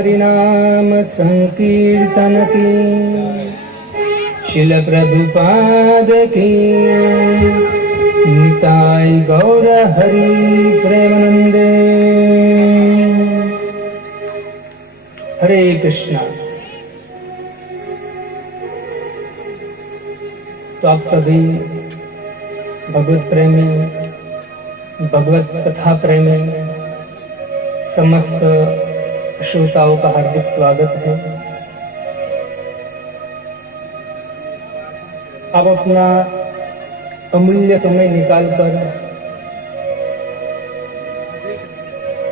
हरिनाम संकीर्तन की, शिल प्रभुपाद की, निताई गौर हरि प्रेमानंदे। हरे कृष्णा। तो आप सभी भगवत प्रेमी, भगवत कथा प्रेमी समस्त श्रोताओं का हार्दिक स्वागत है। आप अपना अमूल्य समय निकालकर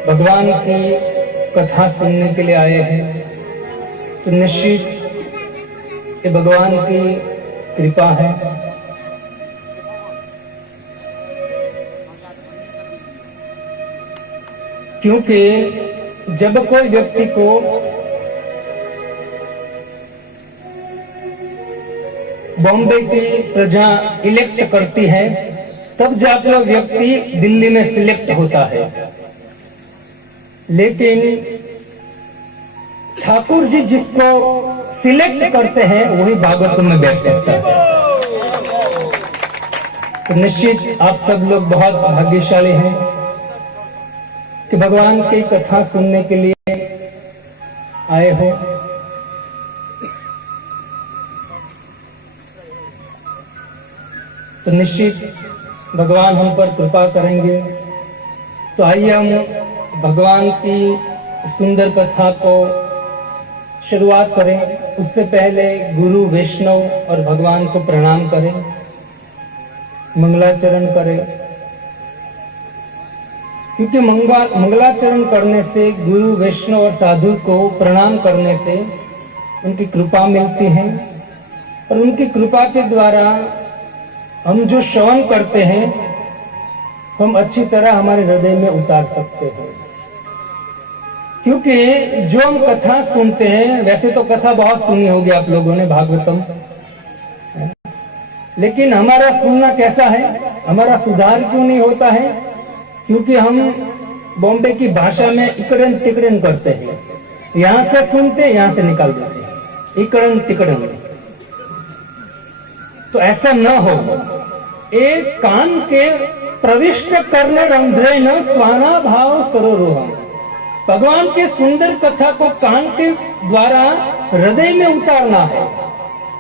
भगवान की कथा सुनने के लिए आए हैं, तो निश्चित ये भगवान की कृपा है। क्योंकि जब कोई व्यक्ति को बॉम्बे की प्रजा इलेक्ट करती है, तब जाकर व्यक्ति दिल्ली में सिलेक्ट होता है। लेकिन ठाकुर जी जिसको सिलेक्ट करते हैं वही भागवत में बैठ सकता है। तो निश्चित आप सब लोग बहुत भाग्यशाली हैं कि भगवान की कथा सुनने के लिए आए हो। तो निश्चित भगवान हम पर कृपा करेंगे। तो आइए हम भगवान की सुंदर कथा को शुरुआत करें। उससे पहले गुरु, वैष्णव और भगवान को प्रणाम करें, मंगलाचरण करें। क्योंकि मंगलाचरण करने से, गुरु, वैष्णव और साधु को प्रणाम करने से उनकी कृपा मिलती है, और उनकी कृपा के द्वारा हम जो श्रवण करते हैं हम अच्छी तरह हमारे हृदय में उतार सकते हैं। क्योंकि जो हम कथा सुनते हैं, वैसे तो कथा बहुत सुनी होगी आप लोगों ने, भागवतम, लेकिन हमारा सुनना कैसा है, हमारा सुधार क्यों नहीं होता है? क्योंकि हम बॉम्बे की भाषा में इकड़न तिकड़न करते हैं। यहां से सुनते, यहां से निकाल देते हैं, इकड़न तिकड़न। तो ऐसा न हो। एक कान के प्रविष्ट करने रंध्रे न स्वाना भाव सरोरोहम। भगवान के सुंदर कथा को कान के द्वारा हृदय में उतारना है,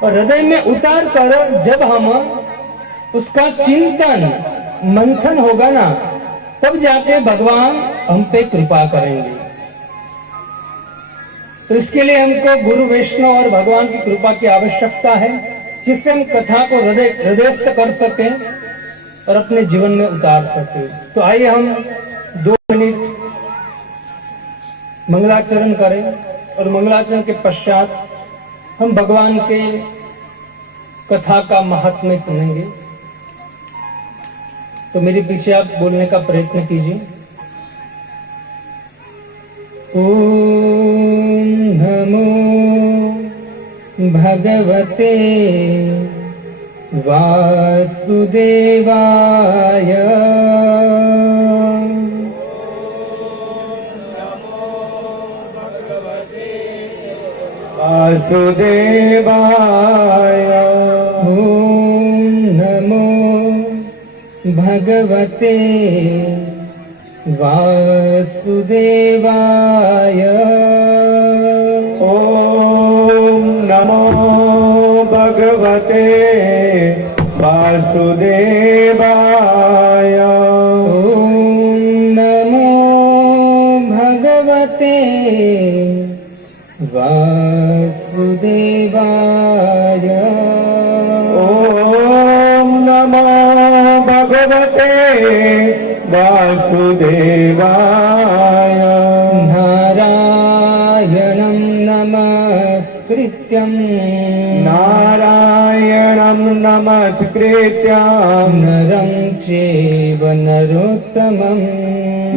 और हृदय में उतार कर जब हम उसका चिंतन मंथन होगा ना, तब जाके भगवान हम पे कृपा करेंगे। तो इसके लिए हमको गुरु, वैष्णव और भगवान की कृपा की आवश्यकता है, जिससे हम कथा को हृदयस्थ कर सकें और अपने जीवन में उतार सकें। तो आइए हम 2 मिनट मंगलाचरण करें, और मंगलाचरण के पश्चात हम भगवान के कथा का महात्म्य सुनेंगे। तो मेरे पीछे आप बोलने का प्रयत्न कीजिए। ओम नमो भगवते वासुदेवाय। वासुदेवाय। ओम नमो भगवते वासुदेवाय। ओम नमो भगवते वासुदेवाय। ओम नमो भगवते वासुदेवाय। ओम नमो भगवते वासुदेवाय। नारायणं नमस्कृत्यं नारायणं नमस्कृत्यं नरं चैव नरोत्तमं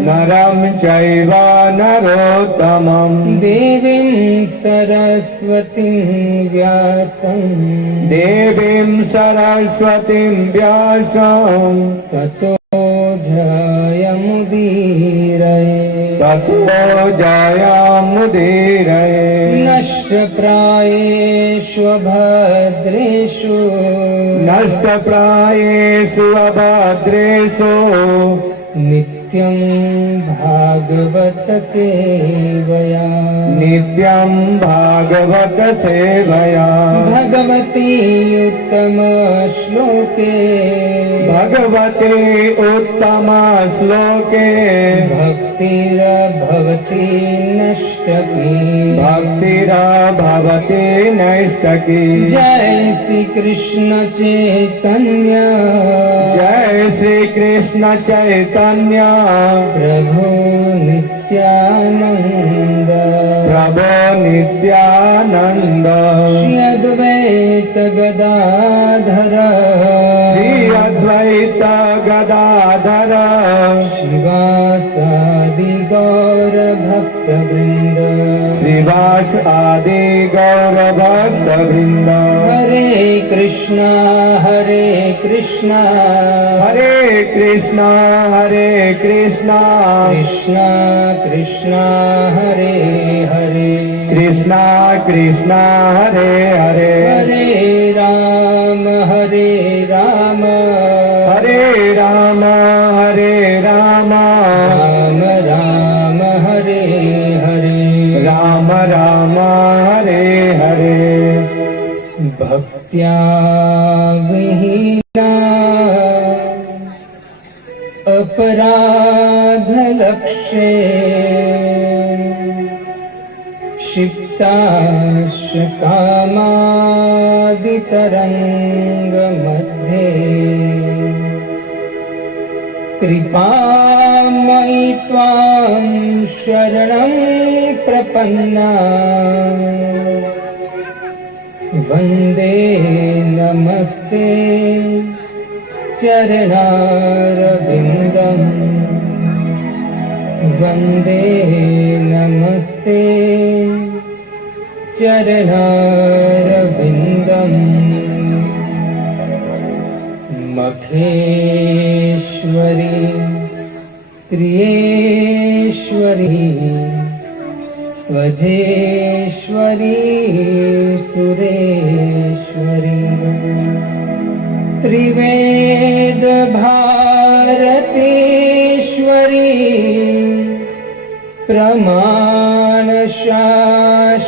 नरं चैव नरोत्तमं देवीं सरस्वतीं व्यासं देवीं सरस्वतीं व्यासं ततो जयमुदीरये। ततो जयमुदीरये नष्टप्रायेषु अभद्रेषु नष्टप्रायेषु अभद्रेषु नित्यं भागवत सेवया नित्यं भागवत सेवया भगवती उत्तम श्लोके भगवते उत्तम श्लोके भक्तिर्भवति नष्टकी भक्तिर्भवति नैष्टकी जय श्री कृष्ण चैतन्य जय श्री कृष्ण चैतन्य प्रभु नित्यानंद प्रभो नित्यानंद श्री अद्वैत गदाधर श्री अद्वैत गदाधर शिवासादि गौर भक्त वृंद श्रीवास आदि गौर भक्त वृंद हरे कृष्णा हरे कृष्णा हरे कृष्णा हरे कृष्णा कृष्णा कृष्णा हरे हरे कृष्णा कृष्णा हरे हरे हरे राम हरे राम हरे राम हरे राम राम राम हरे हरे राम राम हरे हरे भक्त्या विहीना अपराधलक्षे क्षिप्ताश्च कामादितरङ्गमध्ये कृपामयि त्वां शरणं प्रपन्ना वन्दे नमस्ते चरणारविन्दम् वन्दे नमस्ते चरणारविन्दम् मखेश्वरी प्रियेश्वरी स्वजेश्वरी सुरेश्वरी त्रिवेद भारतेश्वरी प्रमाण शाश्वमेश्वरी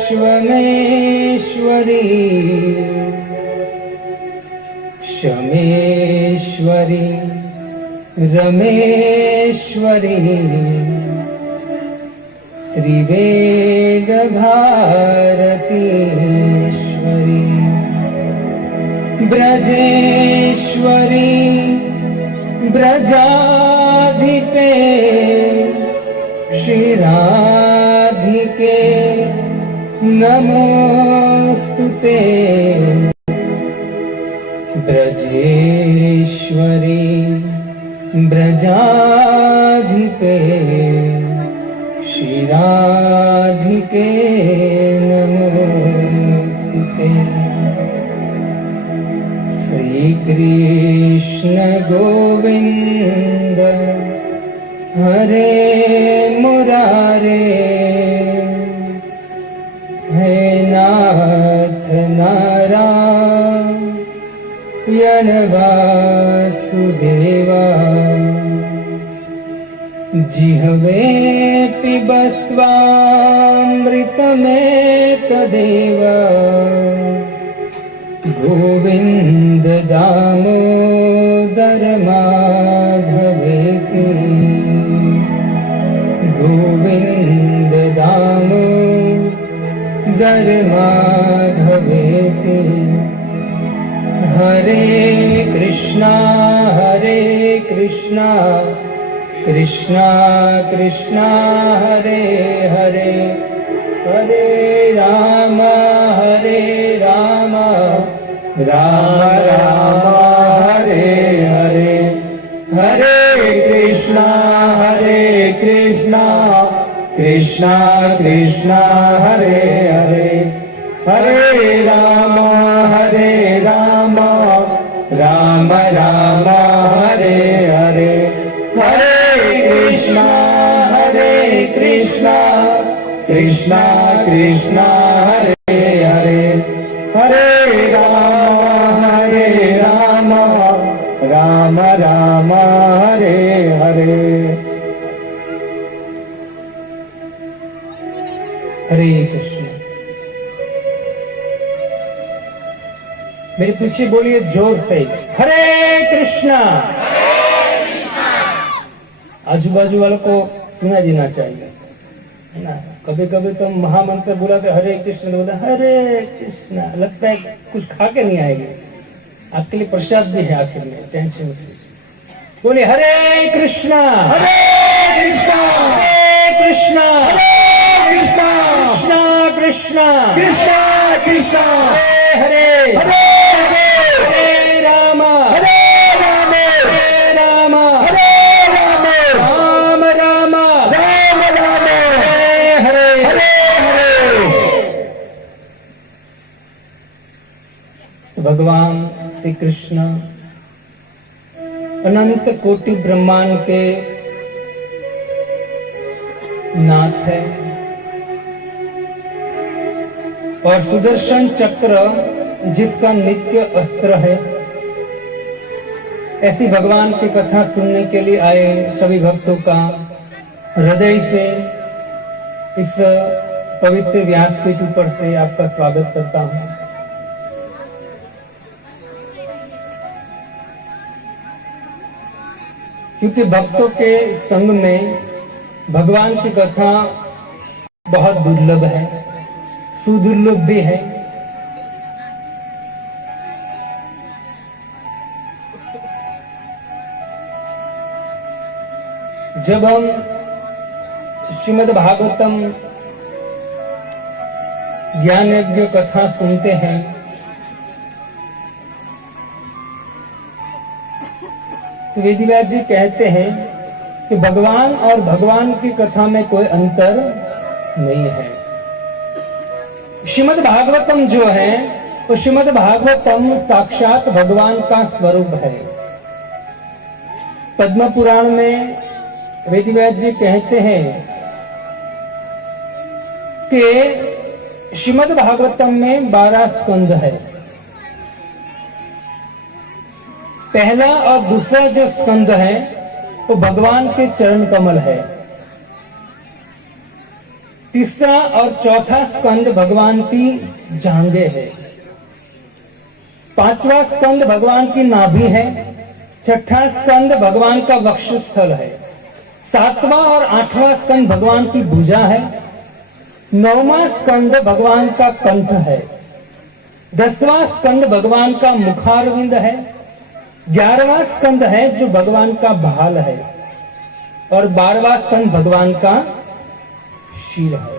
शमेश्वरी रमेश्वरी त्रिवेद भारतीश्वरी ब्रजेश्वरी ब्रजाधिपे श्रीराधिके नमोस्तुते ब्रजेश्वरी ब्रजाधिपे श्रीराधिके नमोस्तुते श्रीकृष्ण गोविंद हरे मुरारे हे नाथ नारायण वासुदेवा जिह्वे पिबस्वामृतमेतदेव गोविन्द दामोदर माधवेति गोविन्द दामोदर माधवेति हरे कृष्णा कृष्णा कृष्णा हरे हरे हरे राम राम राम हरे हरे हरे कृष्णा कृष्णा कृष्णा हरे हरे हरे राम राम राम हरे हरे हरे कृष्णा कृष्णा कृष्णा हरे हरे हरे राम राम राम हरे हरे। हरे कृष्ण। मेरे पीछे बोलिए जोर से, हरे कृष्णा। आजू बाजू वालों को सुना देना चाहिए, है ना। कभी कभी तो महामंत्र बुलाते हरे कृष्ण, बोलते हरे कृष्णा, लगता है कुछ खा के नहीं आएंगे। आपके लिए प्रसाद भी है आखिर में, टेंशन फ्री। बोले हरे कृष्णा हरे कृष्णा हरे कृष्णा कृष्णा कृष्णा कृष्णा कृष्णा कृष्णा हरे हरे हरे राम हरे राम हरे राम हरे राम राम राम राम राम हरे हरे हरे हरे। भगवान श्री कृष्ण अनंत कोटि ब्रह्मांड के नाथ है और सुदर्शन चक्र जिसका नित्य अस्त्र है। ऐसी भगवान की कथा सुनने के लिए आए सभी भक्तों का हृदय से इस पवित्र व्यासपीठ ऊपर से आपका स्वागत करता हूं। क्योंकि भक्तों के संग में भगवान की कथा बहुत दुर्लभ है, सुदुर्लभ भी है। जब हम श्रीमद् भागवतम ज्ञान यज्ञ कथा सुनते हैं तो वेदव्यास जी कहते हैं कि भगवान और भगवान की कथा में कोई अंतर नहीं है। श्रीमद् भागवतम जो है तो श्रीमद् भागवतम साक्षात भगवान का स्वरूप है। पद्म पुराण में वेदव्यास जी कहते हैं कि श्रीमद् भागवतम में 12 स्कंद है। पहला और दूसरा जो स्कंद है वो भगवान के चरण कमल है। तीसरा और चौथा स्कंद भगवान की जांघें है। पांचवा स्कंद भगवान की नाभि है। छठा स्कंद भगवान का वक्षस्थल है। सातवां और आठवां स्कंद भगवान की भुजा है। नौवां स्कंद भगवान का कंठ है। 10वां स्कंद भगवान का मुखारविंद है। 11वां स्कंद है जो भगवान का भाल है और 12वां स्कंद भगवान का शील है।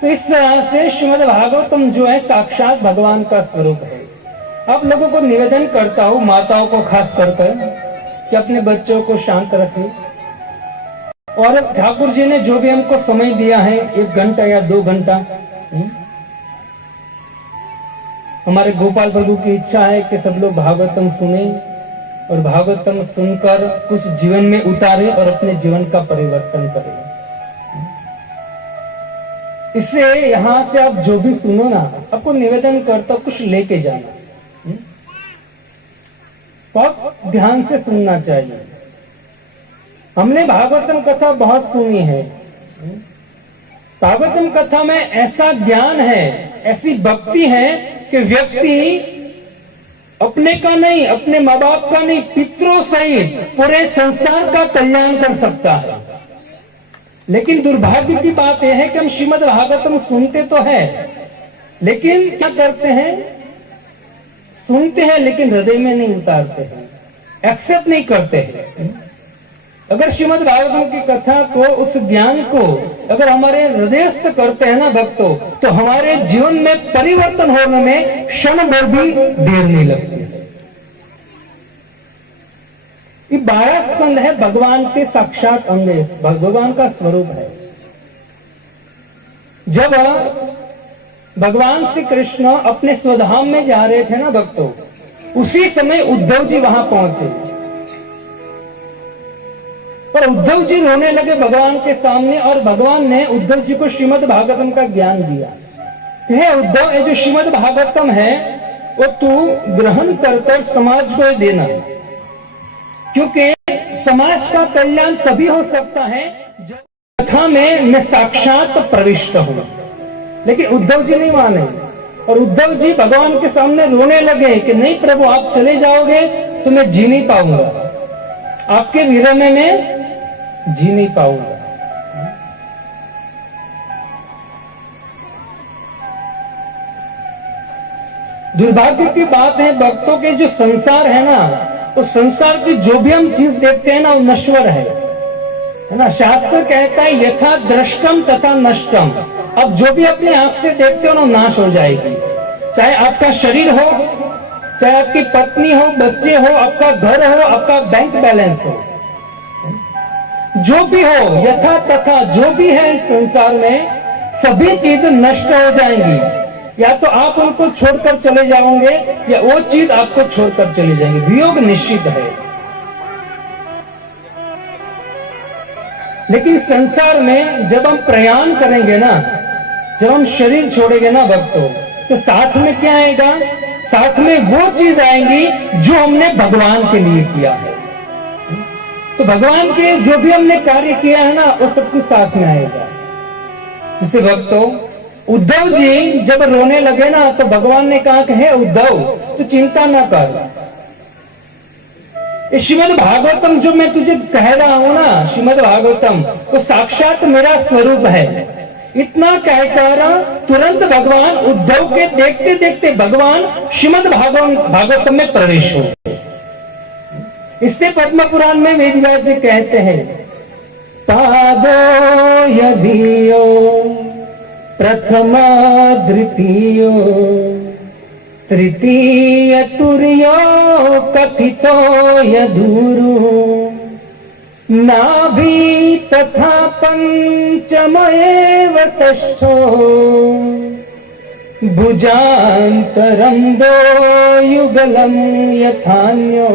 तो इस तरह से श्रीमद् भागवतम जो है साक्षात भगवान का स्वरूप है। आप लोगों को निवेदन करता हूं, माताओं को खास कर कि अपने बच्चों को शांत रखें। और ठाकुर जी ने जो भी हमको समय दिया है 1 घंटा या 2 घंटा, हमारे गोपाल प्रभु की इच्छा है कि सब लोग भागवतम सुने और भागवतम सुनकर कुछ जीवन में उतारे और अपने जीवन का परिवर्तन करें। इससे यहां से आप जो भी सुनो ना, आपको निवेदन करता कुछ लेके जाना। बहुत ध्यान से सुनना चाहिए। हमने भागवतम कथा बहुत सुनी है। भागवतम कथा में ऐसा ज्ञान है, ऐसी भक्ति है कि व्यक्ति अपने का नहीं, अपने माँ बाप का नहीं, पितरों सहित पूरे संसार का कल्याण कर सकता है। लेकिन दुर्भाग्य की बात यह है कि हम श्रीमद् भागवतम सुनते तो है, लेकिन क्या करते हैं, सुनते हैं लेकिन हृदय में नहीं उतारते हैं, एक्सेप्ट नहीं करते हैं। अगर श्रीमद् भागवतम की कथा को, उस ज्ञान को अगर हमारे हृदयस्थ करते हैं ना भक्तों, तो हमारे जीवन में परिवर्तन होने में क्षण भर भी देर नहीं लगती है। ये 12 स्कंद है भगवान के साक्षात अंग, भगवान का स्वरूप है। जब भगवान श्री कृष्ण अपने स्वधाम में जा रहे थे ना भक्तों, उसी समय उद्धव जी वहां पहुंचे और उद्धव जी रोने लगे भगवान के सामने, और भगवान ने उद्धव जी को श्रीमद् भागवतम का ज्ञान दिया। हे उद्धव, ये जो श्रीमद् भागवतम है वो तू ग्रहण कर समाज को देना, क्योंकि समाज का कल्याण तभी हो सकता है जब कथा में मैं साक्षात प्रविष्ट हूं। लेकिन उद्धव जी नहीं माने, और उद्धव जी भगवान के सामने रोने लगे कि नहीं प्रभु, आप चले जाओगे तो मैं जी नहीं पाऊंगा, आपके विरह में मैं जी नहीं पाऊंगा। दुर्भाग्य की बात है भक्तों के, जो संसार है ना, तो संसार की जो भी हम चीज देखते हैं ना वो नश्वर है ना। शास्त्र कहता है यथा दृष्टम तथा नष्टम। अब जो भी अपने आंख से देखते हो ना नाश हो जाएगी, चाहे आपका शरीर हो, चाहे आपकी पत्नी हो, बच्चे हो, आपका घर हो, आपका बैंक बैलेंस हो, जो भी हो, यथा तथा जो भी है संसार में, सभी चीज नष्ट हो जाएंगी। या तो आप उनको छोड़कर चले जाओगे या वो चीज आपको छोड़कर चले जाएंगे, वियोग निश्चित है। लेकिन संसार में जब हम प्रयाण करेंगे ना, जब हम शरीर छोड़ेंगे ना भक्तों, तो साथ में क्या आएगा? साथ में वो चीज आएंगी जो हमने भगवान के लिए किया है। तो भगवान के जो भी हमने कार्य किया है ना वो सब कुछ साथ में आएगा। जैसे भक्तों, उद्धव जी जब रोने लगे ना तो भगवान ने कहा कि हे उद्धव, तू चिंता ना कर, श्रीमद् भागवतम जो मैं तुझे कह रहा हूं ना, श्रीमद् भागवतम वो साक्षात मेरा स्वरूप है। इतना कहकर तुरंत भगवान उद्धव के देखते देखते भगवान श्रीमद् भागवतम में प्रवेश हो गए। इससे पद्म पुराण में वेदव्यास जी कहते हैं, पादो यदीयो प्रथमा द्वितीयो तृतीय तुर्यो कथितो यदुरु नाभि तथा पंचमएव षष्ठो भुजान्तरंदो युगलम् यथान्यो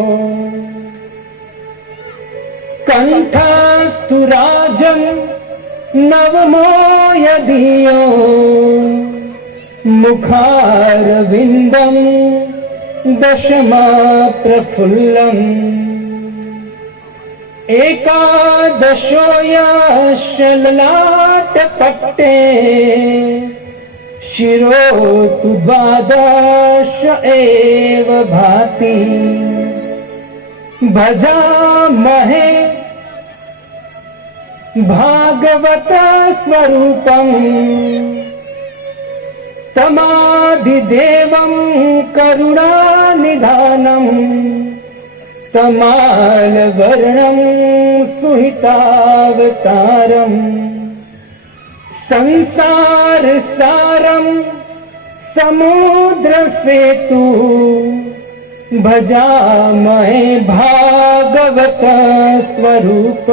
कंठस्तु राजन् नवमो यदीयो मुखारविंदम दशमा प्रफुल्लम एकादशो यशललाट पट्टे शिरो तु द्वादश एव भाति भजामहे भागवत स्वरूपम् तमादिदेवं करुणानिधानम् तमालवर्णं सुहितावतारम् संसारसारं समुद्रसेतु भजामहे भागवत स्वरूप।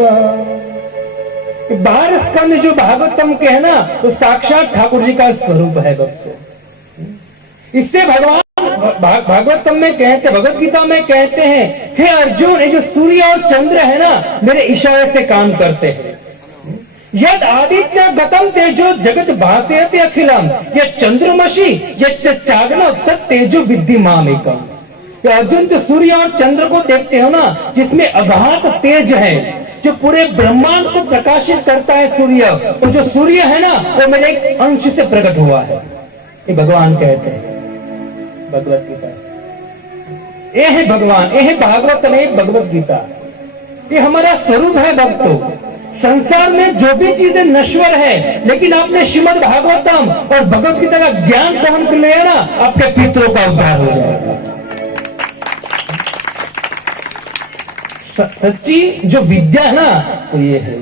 12 स्कंद जो भागवतम के है ना तो साक्षात ठाकुर जी का स्वरूप है भक्तों। इससे भगवान भागवतम में कहते, भगवत गीता में कहते हैं, हे अर्जुन, ये जो सूर्य और चंद्र है ना मेरे इशारे से काम करते हैं। यद आदित्य गतम तेजो जगत भासयते अखिलम ये चंद्रमसी ये चागना तत् तेजो विद्धि मामेकम। अर्जुन, तो सूर्य और चंद्र को देखते हो ना, जिसमें अगाध तेज है, जो पूरे ब्रह्मांड को प्रकाशित करता है सूर्य, तो जो सूर्य है ना वो मेरे एक अंश से प्रकट हुआ है, ये भगवान कहते हैं भगवत गीता। ये है भगवान, ये है भागवत, ये भगवत गीता, ये हमारा स्वरूप है भक्तों। संसार में जो भी चीजें नश्वर है, लेकिन आपने श्रीमद् भागवतम और भगवत गीता का ज्ञान ग्रहण कर लिया ना, आपके पितरों का उद्धार हो जाएगा। सच्ची जो विद्या है ना तो ये है।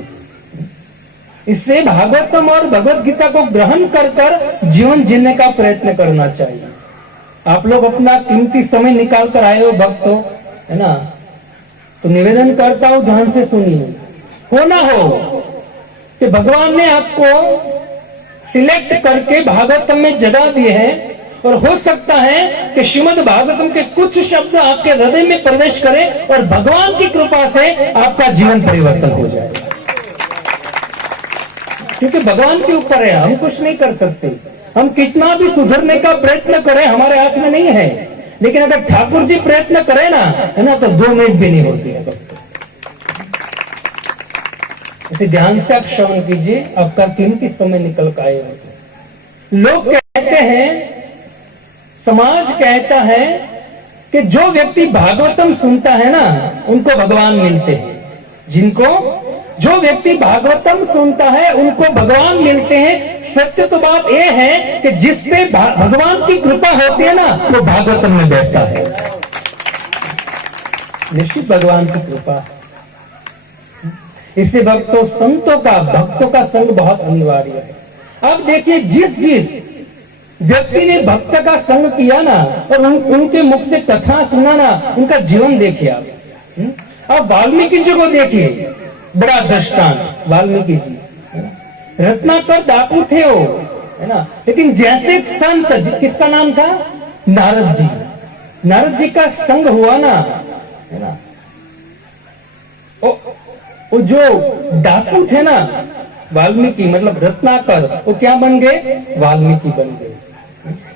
इससे भागवतम और भगवत गीता को ग्रहण कर जीवन जीने का प्रयत्न करना चाहिए। आप लोग अपना कीमती समय निकाल कर आए हो भक्तों, है ना, तो निवेदन करता हूं ध्यान से सुनिए। हो ना हो कि भगवान ने आपको सिलेक्ट करके भागवतम में जगह दी है और हो सकता है कि श्रीमद् भागवतम के कुछ शब्द आपके हृदय में प्रवेश करें और भगवान की कृपा से आपका जीवन परिवर्तन हो जाए। क्योंकि भगवान के ऊपर है, हम कुछ नहीं कर सकते। हम कितना भी सुधरने का प्रयत्न करें हमारे हाथ में नहीं है, लेकिन अगर ठाकुर जी प्रयत्न करें ना, है ना, तो 2 मिनट भी नहीं होती है। इसे ध्यान से आप श्रवण कीजिए, आपका कीमती समय निकल कर आएगा। लोग कहते हैं, समाज कहता है कि जो व्यक्ति भागवतम सुनता है ना, उनको भगवान मिलते हैं। जो व्यक्ति भागवतम सुनता है उनको भगवान मिलते हैं। सत्य तो बात यह है कि जिस पे भगवान की कृपा होती है ना, वो भागवतम में बैठता है। निश्चित भगवान की कृपा। इससे भक्तों का संग बहुत अनिवार्य है। अब देखिए, जिस व्यक्ति ने भक्त का संग किया ना और उनके मुख से कथा सुना ना, उनका जीवन देखिए आप। अब वाल्मीकि जी को देखिए, बड़ा दृष्टांत वाल्मीकि जी, रत्नाकर डाकू थे वो, है ना, लेकिन जैसे संत, किसका नाम था, नारद जी का संग हुआ ना, है ना, वो जो डाकू थे ना, वाल्मीकि मतलब रत्नाकर, वो क्या बन गए, वाल्मीकि बन गए।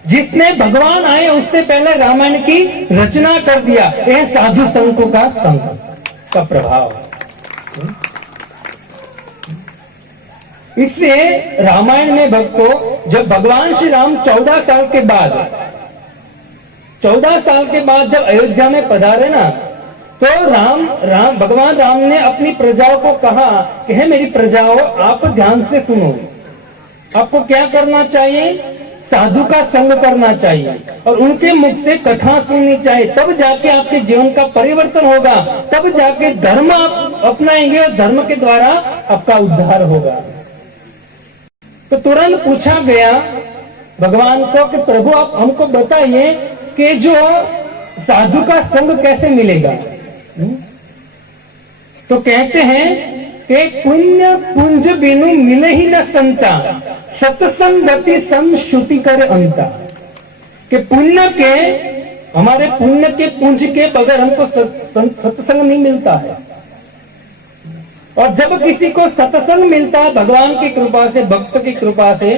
जिसने भगवान आए उससे पहले रामायण की रचना कर दिया। यह साधु संतों का संग का प्रभाव। इससे रामायण में भक्तों, जब भगवान श्री राम 14 साल के बाद जब अयोध्या में पधारे ना, तो भगवान राम ने अपनी प्रजाओं को कहा कि हे मेरी प्रजाओं, आप ध्यान से सुनो। आपको क्या करना चाहिए, साधु का संग करना चाहिए और उनके मुख से कथा सुननी चाहिए। तब जाके आपके जीवन का परिवर्तन होगा, तब जाके धर्म आप अपनाएंगे और धर्म के द्वारा आपका उद्धार होगा। तो तुरंत पूछा गया भगवान को कि प्रभु आप हमको बताइए कि जो साधु का संग कैसे मिलेगा। तो कहते हैं कि पुण्य पुंज बिनु मिले ही न संता, सत्संगति संश्रुति कर अंता। कि हमारे पुण्य के पुंज के बगैर हमको सत्संग नहीं मिलता है। और जब किसी को सत्संग मिलता है भगवान की कृपा से, भक्त की कृपा से,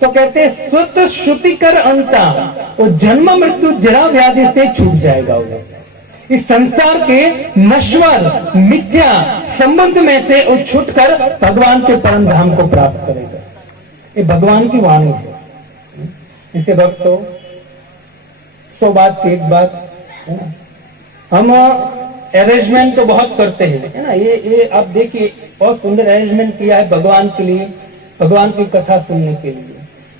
तो कहते हैं स्वत श्रुति कर अंता, वो जन्म मृत्यु जरा व्याधि से छूट जाएगा। वो इस संसार के नश्वर मिथ्या संबंध में से वो छूटकर भगवान के परम धाम को प्राप्त करेगा। ये भगवान की वाणी है। इसे भक्तों, 100 बात की एक बात, हम अरेंजमेंट तो बहुत करते हैं, है ना। ये आप देखिए, बहुत सुंदर अरेंजमेंट किया है भगवान के लिए, भगवान की कथा सुनने के लिए।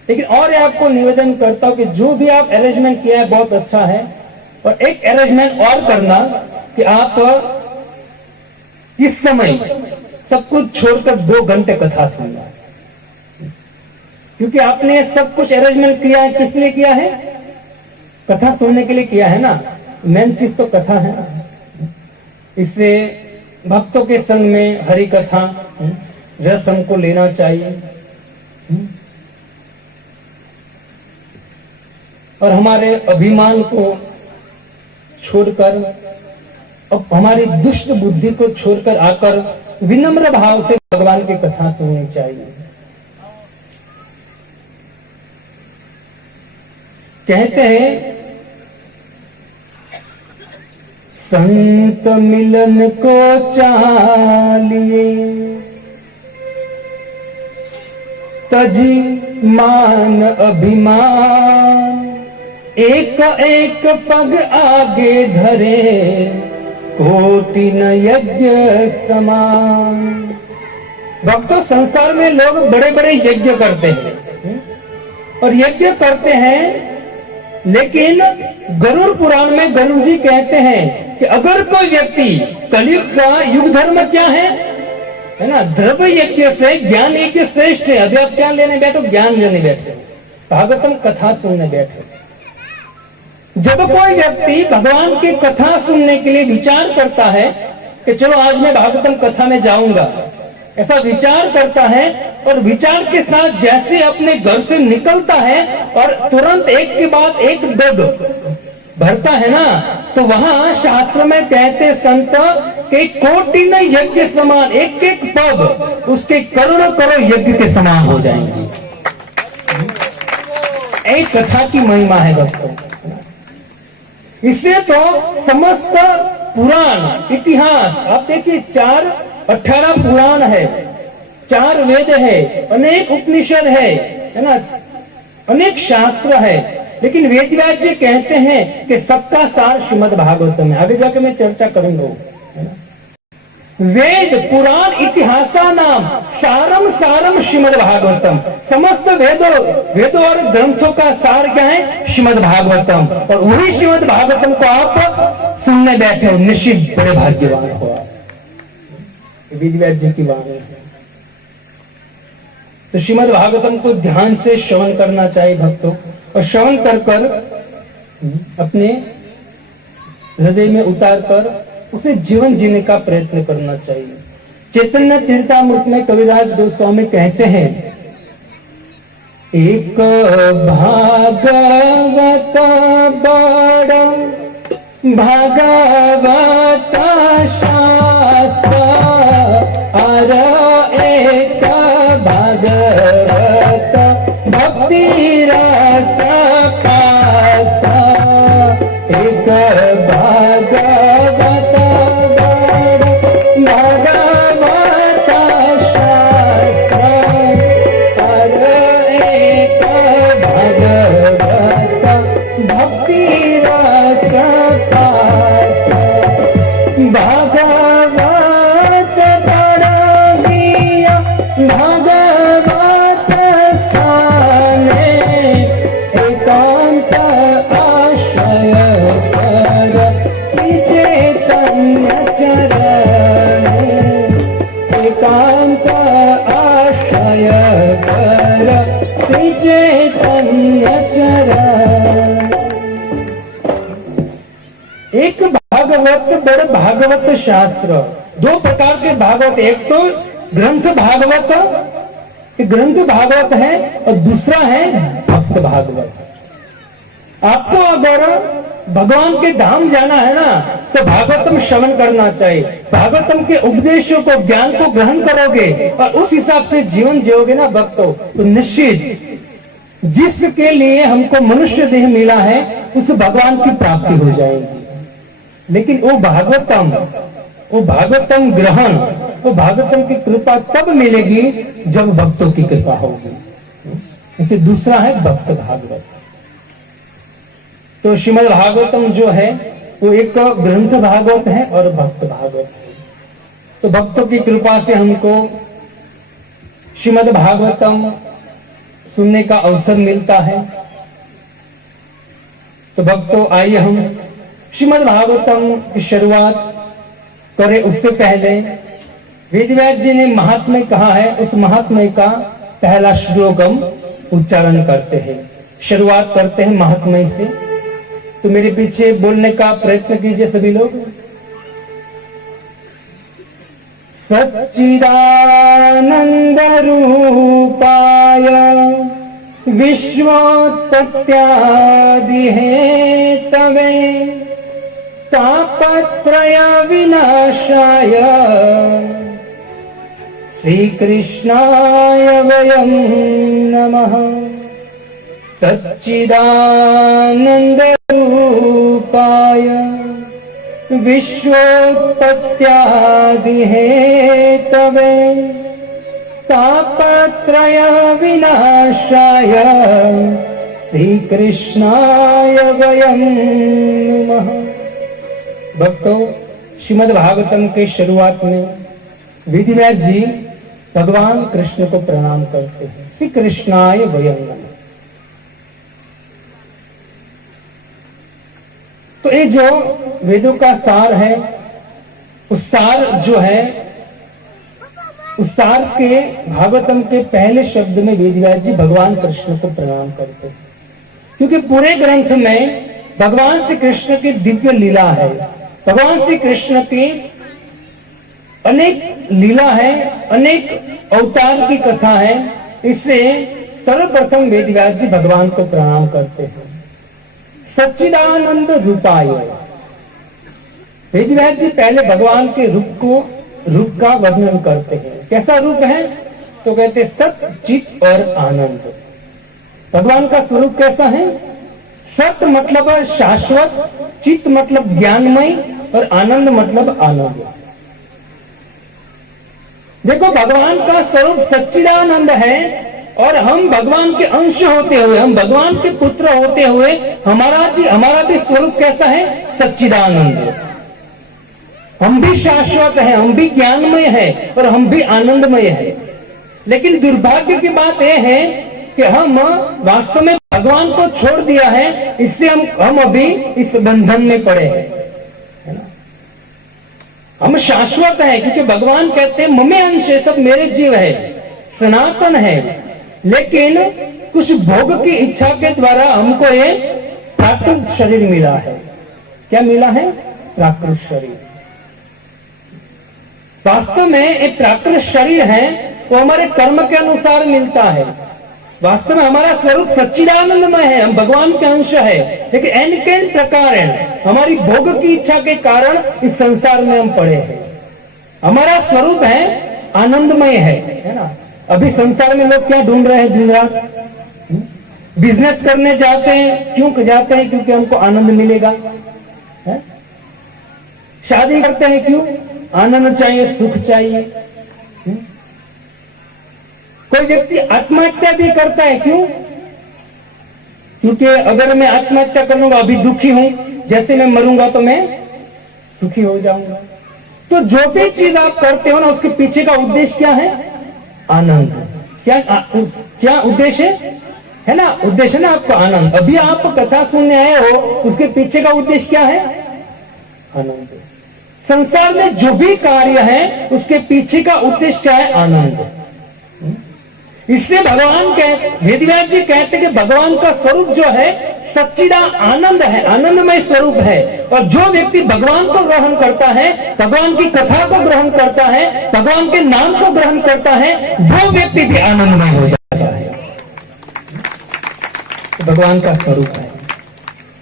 लेकिन और आपको निवेदन करता हूं कि जो भी आप अरेंजमेंट किया है बहुत अच्छा है, और एक अरेंजमेंट और करना कि आप इस समय सब कुछ छोड़कर 2 घंटे कथा सुनना। क्योंकि आपने सब कुछ अरेंजमेंट किया है, किस लिए किया है, कथा सुनने के लिए किया है ना। मेन चीज तो कथा है ना। इससे भक्तों के संग में हरि कथा रस हमको लेना चाहिए, और हमारे अभिमान को छोड़कर, अब हमारी दुष्ट बुद्धि को छोड़कर आकर विनम्र भाव से भगवान की कथा सुननी चाहिए। कहते हैं संत मिलन को चालिए, तजी मान अभिमान, एक एक पग आगे धरे, कोटि न यज्ञ समान। भक्तों, संसार में लोग बड़े बड़े यज्ञ करते हैं और यज्ञ करते हैं, लेकिन गरुड़ पुराण में गरुड़ जी कहते हैं कि अगर कोई व्यक्ति, कलयुग का युग धर्म क्या है ना, द्रव्य यज्ञ से ज्ञान यज्ञ श्रेष्ठ है। अभी आप क्या लेने बैठो, ज्ञान लेने बैठे, भागवतम कथा सुनने बैठे। जब कोई व्यक्ति भगवान की कथा सुनने के लिए विचार करता है कि चलो आज मैं भागवतम कथा में जाऊंगा, ऐसा विचार करता है, और विचार के साथ जैसे अपने घर से निकलता है और तुरंत एक के बाद एक डग भरता है ना, तो वहां शास्त्र में कहते संत के कोटि न यज्ञ समान, एक एक पग उसके करोड़ों करोड़ यज्ञ के समान हो जाएंगे। एक कथा की महिमा है दोस्तों। इससे तो समस्त पुराण इतिहास, आप देखिए 18 पुराण है, 4 वेद है, अनेक उपनिषद है ना, अनेक शास्त्र है, लेकिन वेदव्यास जी कहते हैं कि सबका सार श्रीमद् भागवतम है। आगे जाके मैं चर्चा करूंगा। वेद पुराण इतिहासा नाम सारम सारम श्रीमद् भागवतम, समस्त वेदों और ग्रंथों का सार क्या है? श्रीमद् भागवतम। और वही श्रीमद् भागवतम को आप सुनने बैठे हो, निश्चित बड़े भाग्यवान हो आप। वेदव्यास जी की वाणी है। तो श्रीमद् भागवतम को ध्यान से श्रवण करना चाहिए भक्तों, और श्रवण कर अपने हृदय में उतार कर उसे जीवन जीने का प्रयत्न करना चाहिए। चैतन्य चरितामृत में कविराज गोस्वामी कहते हैं, एक भागवत बड़ भागवत शास्त्र, अर एक भागवत भक्ति रस पाता, एक भागवत भागवत शास्त्र, अर एक भागवत भक्ति रस पाता, भागवत बड़िया भागवत साने, एकांत आश्रय सर चैतन्य चरण, एकांत आश्रय सर चैतन्य चरण। एक भागवत बड़ भागवत शास्त्र, 2 प्रकार के भागवत, एक तो ग्रंथ भागवत है और दूसरा है भक्त भागवत। आपको अगर भगवान के धाम जाना है ना, तो भागवतम श्रवण करना चाहिए। भागवतम के उपदेशों को, ज्ञान को ग्रहण करोगे और उस हिसाब से जीवन जियोगे ना भक्तों, तो निश्चित जिसके लिए हमको मनुष्य देह मिला है उस भगवान की प्राप्ति हो जाएगी। लेकिन वो भागवतम ग्रहण, वो भागवतम की कृपा तब मिलेगी जब भक्तों की कृपा होगी। इसे दूसरा है भक्त भागवत। तो श्रीमद् भागवतम जो है वो एक ग्रंथ भागवत है और भक्त भागवत है। तो भक्तों की कृपा से हमको श्रीमद् भागवतम सुनने का अवसर मिलता है। तो भक्तों आइए हम श्रीमद् भागवतम की शुरुआत करें। उससे पहले वेदव्यास जी ने महात्म्य कहा है, उस महात्म्य का पहला श्लोक हम उच्चारण करते हैं, शुरुआत करते हैं महात्म्य से। तो मेरे पीछे बोलने का प्रयत्न कीजिए सभी लोग। सच्चिदानंद रूपाय विश्वोत्पत्त्यादि हेतवे तापत्रय विनाशाय श्रीकृष्णाय वयं नमः। सच्चिदानंद रूपाय विश्वोत्पत्त्यादि हेतवे तापत्रय विनाशाय श्रीकृष्णाय वयं नमः। भक्तों, श्रीमद् भागवतम के शुरुआत में वेदव्यास जी भगवान कृष्ण को प्रणाम करते हैं। श्री कृष्णाय वयं नमः। तो ये जो वेदों का सार है, उस सार जो है, उस सार के भागवतम के पहले शब्द में वेदव्यास जी भगवान कृष्ण को प्रणाम करते हैं, क्योंकि पूरे ग्रंथ में भगवान श्री कृष्ण की दिव्य लीला है, भगवान श्री कृष्ण की अनेक लीला है, अनेक अवतार की कथा है। इससे सर्वप्रथम वेदव्यास जी भगवान को प्रणाम करते हैं। सच्चिदानंद रूपाय, वेदव्यास जी पहले भगवान के रूप का वर्णन करते हैं। कैसा रूप है? तो कहते सत्य, चित और आनंद। भगवान का स्वरूप कैसा है? सत्य मतलब शाश्वत, चित मतलब ज्ञानमय और आनंद मतलब आनंद। देखो, भगवान का स्वरूप सच्चिदानंद है और हम भगवान के अंश होते हुए, हम भगवान के पुत्र होते हुए हमारा भी स्वरूप कैसा है? सच्चिदानंद। हम भी शाश्वत हैं, हम भी ज्ञानमय हैं और हम भी आनंदमय हैं। लेकिन दुर्भाग्य की बात यह है कि हम वास्तव में भगवान को छोड़ दिया है, इससे हम अभी इस बंधन में पड़े हैं, है ना। हम शाश्वत हैं क्योंकि भगवान कहते हैं ममे अंश है, सब मेरे जीव है, सनातन है। लेकिन कुछ भोग की इच्छा के द्वारा हमको ये प्राकृत शरीर मिला है। क्या मिला है? प्राकृत शरीर। वास्तव में एक प्राकृत शरीर है वो हमारे कर्म के अनुसार मिलता है। वास्तव में हमारा स्वरूप सच्चिदानंदमय है, हम भगवान के अंश है, लेकिन अनेक प्रकार है हमारी भोग की इच्छा के कारण इस संसार में हम पड़े हैं। हमारा स्वरूप है आनंदमय है ना। अभी संसार में लोग क्या ढूंढ रहे हैं दिन रात? बिजनेस करने जाते हैं। क्यों जाते हैं? क्योंकि हमको आनंद मिलेगा, है? शादी करते हैं क्यों? आनंद चाहिए, सुख चाहिए। कोई व्यक्ति आत्महत्या भी करता है, क्यों? क्योंकि अगर मैं आत्महत्या कर लूंगा, अभी दुखी हूं, जैसे मैं मरूंगा तो मैं सुखी हो जाऊंगा। तो जो भी चीज आप करते हो ना, उसके पीछे का उद्देश्य क्या है? आनंद। क्या उद्देश्य है ना? उद्देश्य ना आपका आनंद। अभी आप कथा सुनने आए हो, उसके पीछे का उद्देश्य क्या है? आनंद। संसार में जो भी कार्य है उसके पीछे का उद्देश्य क्या है? आनंद। इससे भगवान वेदव्यास जी कहते हैं कि भगवान का स्वरूप जो है सच्चिदा आनंद है, आनंदमय स्वरूप है। और जो व्यक्ति भगवान को ग्रहण करता है, भगवान की कथा को ग्रहण करता है, भगवान के नाम को ग्रहण करता है, वो व्यक्ति भी आनंदमय हो जाता है। भगवान का स्वरूप है।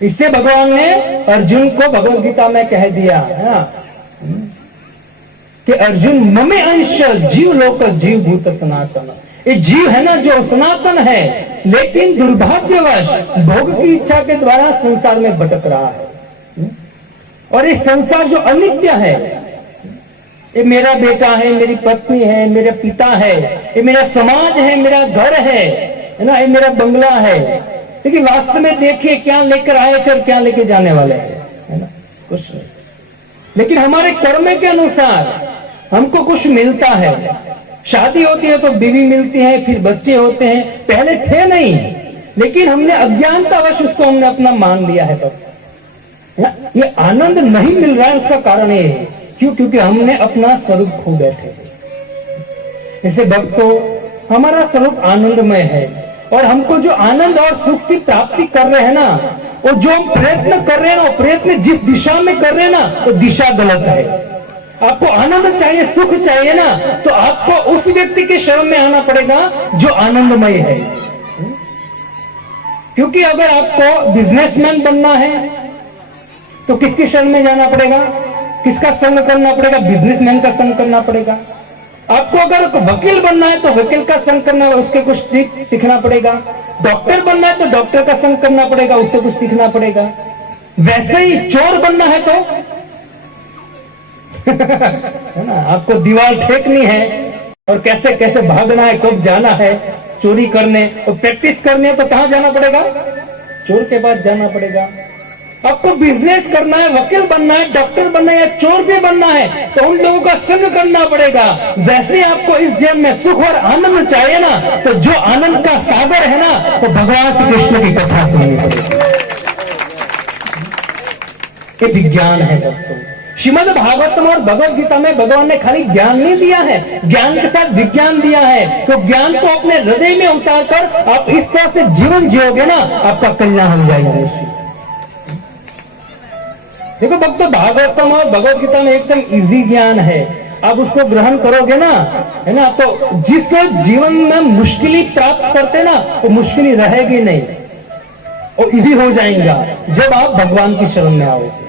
इससे भगवान ने अर्जुन को भगवद गीता में कह दिया है कि अर्जुन ममे अंश जीव लोक जीव भूत सनातन। ये जीव है ना जो सनातन है, लेकिन दुर्भाग्यवश भोग की इच्छा के द्वारा संसार में भटक रहा है। और ये संसार जो अनित्य है, ये मेरा बेटा है, मेरी पत्नी है, मेरा पिता है, ये मेरा समाज है, मेरा घर है ना, ये मेरा बंगला है। लेकिन वास्तव में देखिए क्या लेकर आए थे और क्या लेके जाने वाले हैं, है ना? कुछ नहीं। लेकिन हमारे कर्म के अनुसार हमको कुछ मिलता है। शादी होती है तो बीवी मिलती है, फिर बच्चे होते हैं। पहले थे नहीं, लेकिन हमने अज्ञानतावश उसको हमने अपना मान लिया है। तब ये आनंद नहीं मिल रहा है, उसका कारण ये है क्यों? क्योंकि हमने अपना स्वरूप खो बैठे। इसे भक्तों, हमारा स्वरूप आनंदमय है और हमको जो आनंद और सुख की प्राप्ति कर रहे हैं ना, वो जो हम प्रयत्न कर रहे हैं ना, प्रयत्न जिस दिशा में कर रहे हैं ना, वो दिशा गलत है। आपको आनंद चाहिए, सुख चाहिए ना, तो आपको उस व्यक्ति के शरण में आना पड़ेगा जो आनंदमय है। क्योंकि अगर आपको बिजनेसमैन बनना है तो किसके शरण में जाना पड़ेगा? किसका संग करना पड़ेगा? बिजनेसमैन का संग करना पड़ेगा। आपको अगर वकील बनना है तो वकील का संग करना, उसके कुछ सीखना पड़ेगा। डॉक्टर बनना है तो डॉक्टर का संग करना पड़ेगा, उससे कुछ सीखना पड़ेगा। वैसे ही चोर बनना है तो है ना, आपको दीवार फेंकनी है और कैसे कैसे भागना है, कब जाना है चोरी करने और प्रैक्टिस करने, तो कहां जाना पड़ेगा? चोर के पास जाना पड़ेगा। आपको बिजनेस करना है, वकील बनना है, डॉक्टर बनना है या चोर भी बनना है, तो उन लोगों का संग करना पड़ेगा। वैसे आपको इस जीवन में सुख और आनंद चाहिए ना, तो जो आनंद का सागर है ना, तो भगवान श्री कृष्ण की कथा सुननी पड़ेगी। ये विज्ञान है दोस्तों। श्रीमद् भागवतम और भगवद गीता में भगवान ने खाली ज्ञान नहीं दिया है, ज्ञान के साथ विज्ञान दिया है। तो ज्ञान को अपने हृदय में उतार कर आप इस तरह से जीवन जियोगे ना, आपका कल्याण हो जाएगा। देखो भक्तों, भागवतम और भगवद गीता में एकदम इजी ज्ञान है। आप उसको ग्रहण करोगे ना, है ना, तो जिस जीवन में मुश्किलें प्राप्त करते ना, वो मुश्किलें रहेगी नहीं और इजी हो जाएगा जब आप भगवान की शरण में आओगे।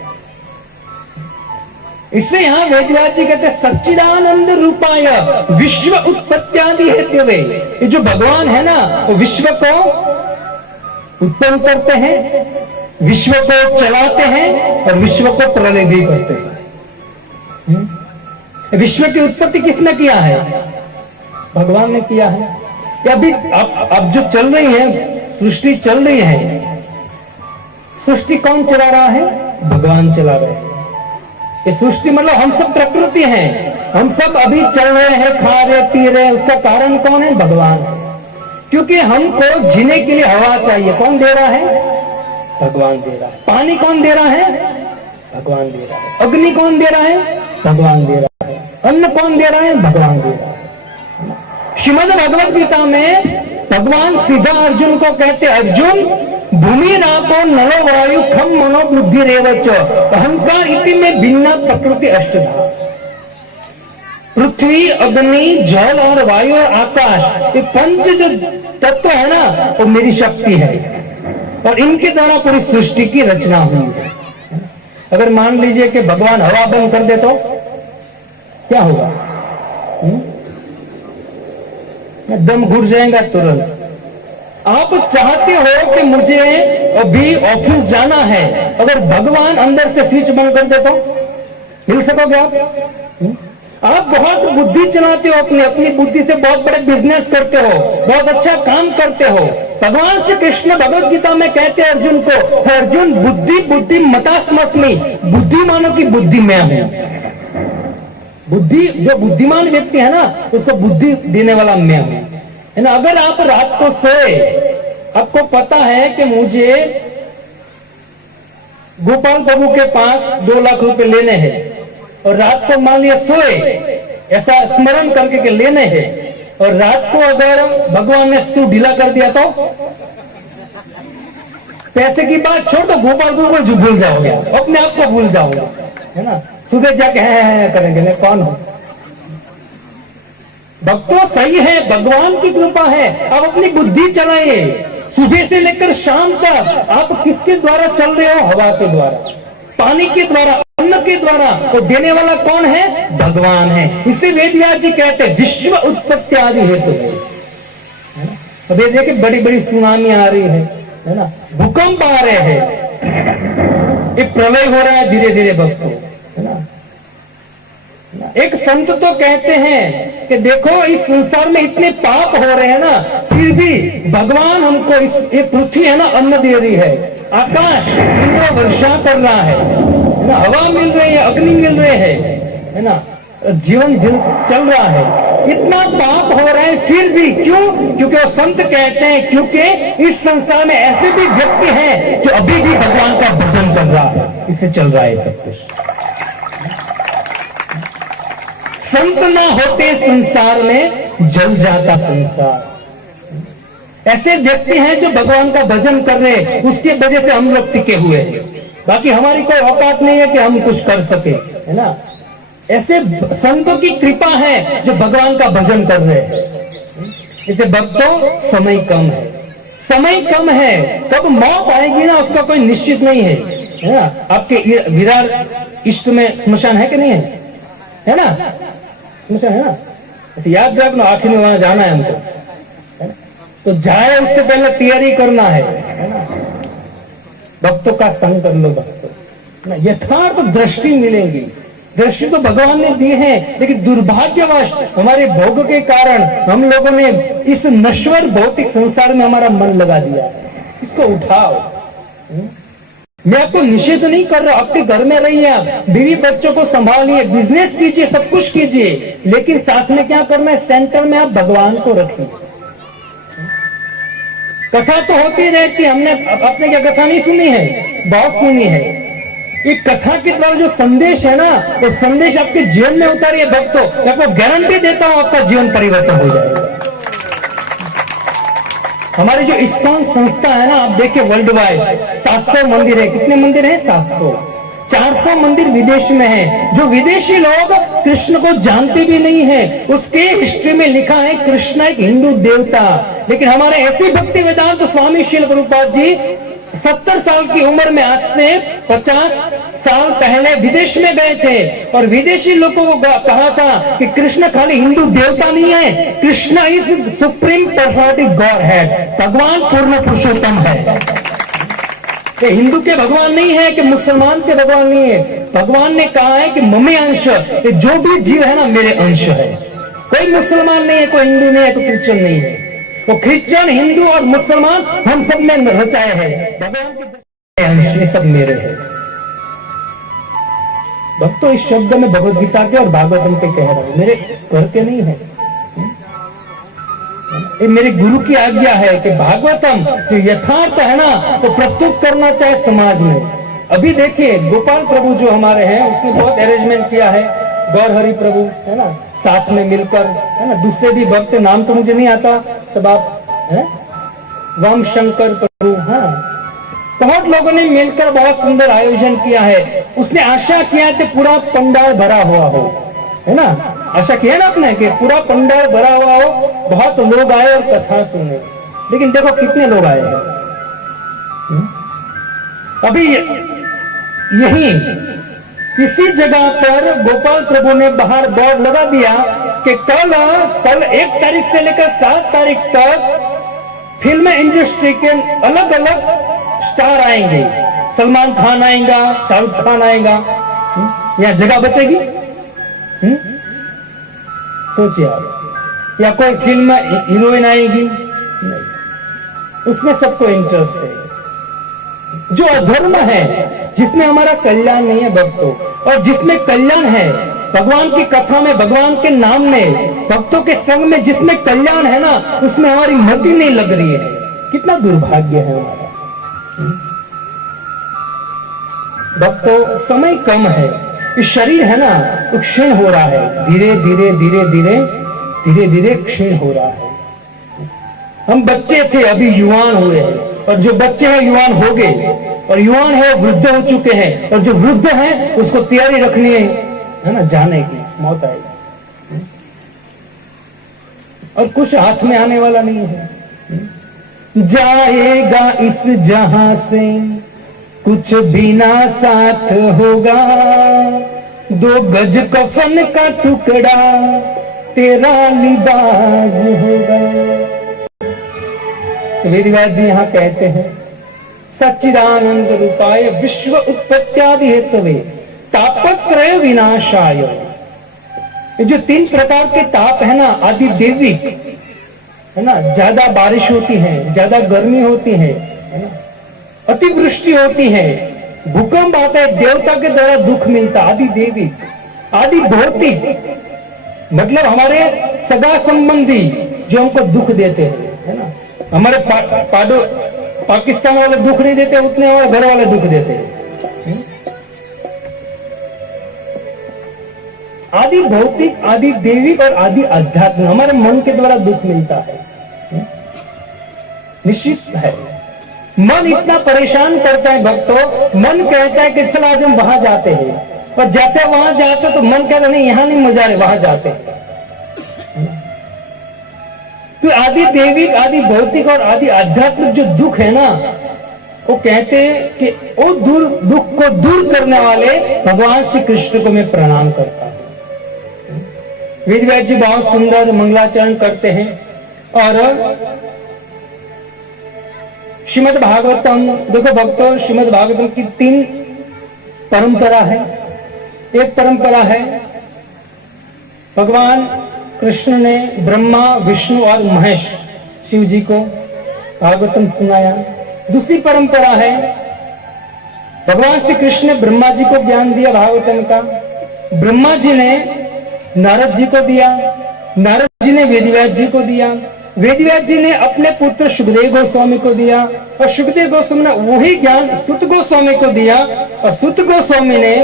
इससे यहां वेदव्यास जी कहते सच्चिदानंद रूपाय विश्व उत्पत्त्यादि हेतवे। ये जो भगवान है ना, वो विश्व को उत्पन्न करते हैं, विश्व को चलाते हैं और विश्व को प्रलय भी करते हैं। विश्व की उत्पत्ति किसने किया है? भगवान ने किया है। कि अभी अब जो चल रही है सृष्टि, चल रही है, सृष्टि कौन चला रहा है? भगवान चला रहे हैं। ये सृष्टि मतलब हम सब प्रकृति हैं, हम सब अभी चल रहे हैं, खा रहे पी रहे हैं, उसका कारण कौन है? भगवान। क्योंकि हमको जीने के लिए हवा चाहिए, कौन दे रहा है? भगवान दे रहा है। पानी कौन दे रहा है? भगवान दे रहा है। अग्नि कौन दे रहा है? भगवान दे रहा है। अन्न कौन दे रहा है? भगवान दे रहा है। श्रीमद् भगवद गीता में भगवान सीधा अर्जुन को कहते, अर्जुन भूमि रापो नलो वायु खम मनो बुद्धि रेवच अहंकार इति में भिन्न प्रकृति अष्टधा। पृथ्वी, अग्नि, जल और वायु और आकाश, ये पंच जो तत्व है ना, वो मेरी शक्ति है और इनके द्वारा पूरी सृष्टि की रचना हुई है। अगर मान लीजिए कि भगवान हवा बंद कर दे तो क्या होगा? दम घुट जाएगा तुरंत। आप चाहते हो कि मुझे अभी ऑफिस जाना है, अगर भगवान अंदर से स्विच बंद कर दे तो मिल सकोगे आप? आप बहुत बुद्धि चलाते हो, अपनी बुद्धि से बहुत बड़े बिजनेस करते हो, बहुत अच्छा काम करते हो। भगवान श्री कृष्ण भगवद गीता में कहते हैं अर्जुन को, अर्जुन बुद्धि बुद्धि मतास्मस्मि, बुद्धिमानों की बुद्धि मैं हूं। बुद्धि, जो बुद्धिमान व्यक्ति है ना, उसको बुद्धि देने वाला मैं हूं, है ना। अगर आप रात को सोए, आपको पता है कि मुझे गोपाल बाबू के पास 2 लाख रुपए लेने हैं और रात को मान लिया सोए, ऐसा स्मरण करके के लेने हैं, और रात को अगर भगवान ने स्क्रू ढीला कर दिया तो पैसे की बात छोड़, तो गोपाल बाबू को भूल जाओगे, अपने आप को भूल जाओगे, है ना। सुबह जाके है करेंगे, मैं कौन हूं? भक्तों सही है, भगवान की कृपा है, आप अपनी बुद्धि चलाइए। सुबह से लेकर शाम तक आप किसके द्वारा चल रहे हो? हवा के द्वारा, पानी के द्वारा, अन्न के द्वारा। तो देने वाला कौन है? भगवान है। इसे वेदव्यास जी कहते हैं विश्व उत्पत्ति आदि हेतु है। अब ये देखिए बड़ी बड़ी सुनामी आ रही है ना, भूकंप आ रहे हैं, एक प्रलय हो रहा है धीरे धीरे भक्तों, है ना। एक संत तो कहते हैं कि देखो इस संसार में इतने पाप हो रहे हैं ना, फिर भी भगवान हमको ये पृथ्वी है ना अन्न दे रही है, आकाश इंद्र वर्षा कर रहा है ना, हवा मिल रही है, अग्नि मिल रहे हैं, है ना, जीवन चल रहा है। इतना पाप हो रहा है फिर भी क्यों? क्योंकि वो संत कहते हैं क्योंकि इस संसार में ऐसे भी व्यक्ति हैं जो अभी भी भगवान का भजन कर रहा है, इससे चल रहा है सब कुछ। संत ना होते संसार में जल जाता संसार। ऐसे व्यक्ति हैं जो भगवान का भजन कर रहे हैं, उसकी वजह से हम लोग टिके हुए हैं। बाकी हमारी कोई औकात नहीं है कि हम कुछ कर सके, है ना। ऐसे संतों की कृपा है जो भगवान का भजन कर रहे हैं। इसे भक्तों समय कम है, समय कम है, कब मौत आएगी ना उसका कोई निश्चित नहीं है, है ना। आपके विरार इष्ट में स्मशान है कि नहीं है? है ना, स्मशान है ना, तो याद रखना आखिर में वहां जाना है हमको, है ना? तो जाए उससे पहले तैयारी करना है ना। भक्तों का संग कर लो भक्तों, यथार्थ दृष्टि मिलेगी। दृष्टि तो भगवान ने दी है, लेकिन दुर्भाग्यवश हमारे भोग के कारण हम लोगों ने इस नश्वर भौतिक संसार में हमारा मन लगा दिया। इसको उठाओ। मैं आपको निषेध नहीं कर रहा, आपके घर में रहिए, आप बीवी बच्चों को संभालिए, बिजनेस कीजिए, सब कुछ कीजिए, लेकिन साथ में क्या करना है? सेंटर में आप भगवान को रखिए। कथा तो होती रहती, हमने अपने क्या कथा नहीं सुनी है? बहुत सुनी है। ये कथा के द्वारा जो संदेश है ना, वो संदेश आपके जीवन में उतारिए भक्तों, मैं आपको गारंटी देता हूं आपका जीवन परिवर्तन हो जाएगा। हमारी जो इस्कॉन संस्था है ना, आप देखिए वर्ल्ड वाइड 700 मंदिर है। कितने मंदिर हैं? 700। 400 मंदिर विदेश में है, जो विदेशी लोग कृष्ण को जानते भी नहीं है। उसके हिस्ट्री में लिखा है कृष्ण एक हिंदू देवता। लेकिन हमारे ऐसे भक्ति वेदांत स्वामी श्रील प्रभुपाद जी 70 साल की उम्र में आज से 50 साल पहले विदेश में गए थे और विदेशी लोगों को कहा था कि कृष्ण खाली हिंदू देवता नहीं है, Krishna is supreme personality God है, भगवान पूर्ण पुरुषोत्तम है। ये हिंदू के भगवान नहीं है कि मुसलमान के भगवान नहीं है। भगवान ने कहा है कि ममे अंश, जो भी जीव है ना मेरे अंश है। कोई मुसलमान नहीं है, कोई हिंदू नहीं है, कोई क्रिश्चियन नहीं है। तो क्रिश्चियन, हिंदू और मुसलमान हम सब में रचाए हैं, भगवान के अंश ये सब मेरे हैं। भक्तों इस शब्द में भगवद गीता के और भागवतम के कह रहा हूं, मेरे घर के नहीं है। ये मेरे गुरु की आज्ञा है कि भागवतम जो यथार्थ है ना तो प्रस्तुत करना चाहिए समाज में। अभी देखिए गोपाल प्रभु जो हमारे हैं उसने बहुत अरेंजमेंट किया है, गौर हरि प्रभु है ना, साथ में मिलकर है ना, दूसरे भी भक्त नाम तो मुझे नहीं आता, सब आप है वाम शंकर प्रभु, हाँ बहुत लोगों ने मिलकर बहुत सुंदर आयोजन किया है। उसने आशा किया कि पूरा पंडाल भरा हुआ हो, है ना, आशा किया ना आपने कि पूरा पंडाल भरा हुआ हो, बहुत लोग आए और कथा सुने। लेकिन देखो कितने लोग आए हैं। अभी यही किसी जगह पर गोपाल प्रभु ने बाहर बोर्ड लगा दिया कि कल 1 तारीख से लेकर 7 तारीख तक फिल्म इंडस्ट्री के अलग अलग स्टार आएंगे। सलमान खान आएगा, शाहरुख खान आएगा, यहाँ जगह बचेगी? सोचिए आप, या कोई फिल्म में हीरोइन आएगी? उसमें सबको इंटरेस्ट है। जो अधर्म है, जिसमें हमारा कल्याण नहीं है भक्तों, और जिसमें कल्याण है भगवान की कथा में, भगवान के नाम में, भक्तों के संग में जिसमें कल्याण है ना, उसमें हमारी मति नहीं लग रही है। कितना दुर्भाग्य है हमारा। भक्तों समय कम है, ये शरीर है ना तो क्षीण हो रहा है, धीरे धीरे धीरे धीरे धीरे धीरे क्षीण हो रहा है। हम बच्चे थे अभी युवान हुए हैं, और जो बच्चे हैं युवान हो गए, और युवान है वृद्ध हो चुके हैं, और जो वृद्ध है उसको तैयारी रखनी है ना जाने की, मौत आएगी और कुछ हाथ में आने वाला नहीं है। जाएगा इस जहां से कुछ भी ना साथ होगा, 2 गज कफन का टुकड़ा तेरा लिबाज होगा। वेदव्यास जी यहाँ कहते हैं सच्चिदानंद रूपाय विश्व उत्पत्त्यादि हेतवे तापत्रय विनाशाय। ये जो 3 प्रकार के ताप है ना, आदि देवी है ना, ज्यादा बारिश होती है, ज्यादा गर्मी होती है ना, अतिवृष्टि होती है, भूकंप आता है, देवता के द्वारा दुख मिलता, आदि देवी, आदि भौतिक मतलब हमारे सगा संबंधी जो हमको दुख देते हैं, है ना, हमारे पाकिस्तान वाले दुख नहीं देते उतने हमारे घर वाले दुख देते हैं। आदि भौतिक, आदि देविक और आदि अध्यात्म, हमारे मन के द्वारा दुख मिलता है, निश्चित है। मन इतना परेशान करता है भक्तों, मन कहता है कि चल आज हम वहां जाते हैं, और जैसे वहां जाते तो मन कहता नहीं यहां नहीं मजा रहे, वहां जाते हैं। तो आदि देविक, आदि भौतिक और आदि आध्यात्मिक जो दुख है ना, वो कहते हैं कि वो दुख को दूर करने वाले भगवान श्री कृष्ण को मैं प्रणाम करता हूं। वेदव्यास जी बहुत सुंदर मंगलाचरण करते हैं, और श्रीमद् भागवतम देखो भक्तों, श्रीमद् भागवतम की 3 परंपरा है। एक परंपरा है भगवान कृष्ण ने ब्रह्मा, विष्णु और महेश शिव जी को भागवतम सुनाया। दूसरी परंपरा है भगवान श्री कृष्ण ने ब्रह्मा जी को ज्ञान दिया भागवतम का, ब्रह्मा जी ने नारद जी को दिया, नारद जी ने वेदव्यास जी को दिया, वेदव्यास जी ने अपने पुत्र सुखदेव गोस्वामी को दिया, और सुखदेव गोस्वामी ने वही ज्ञान सुत गोस्वामी को दिया, और सुत गोस्वामी ने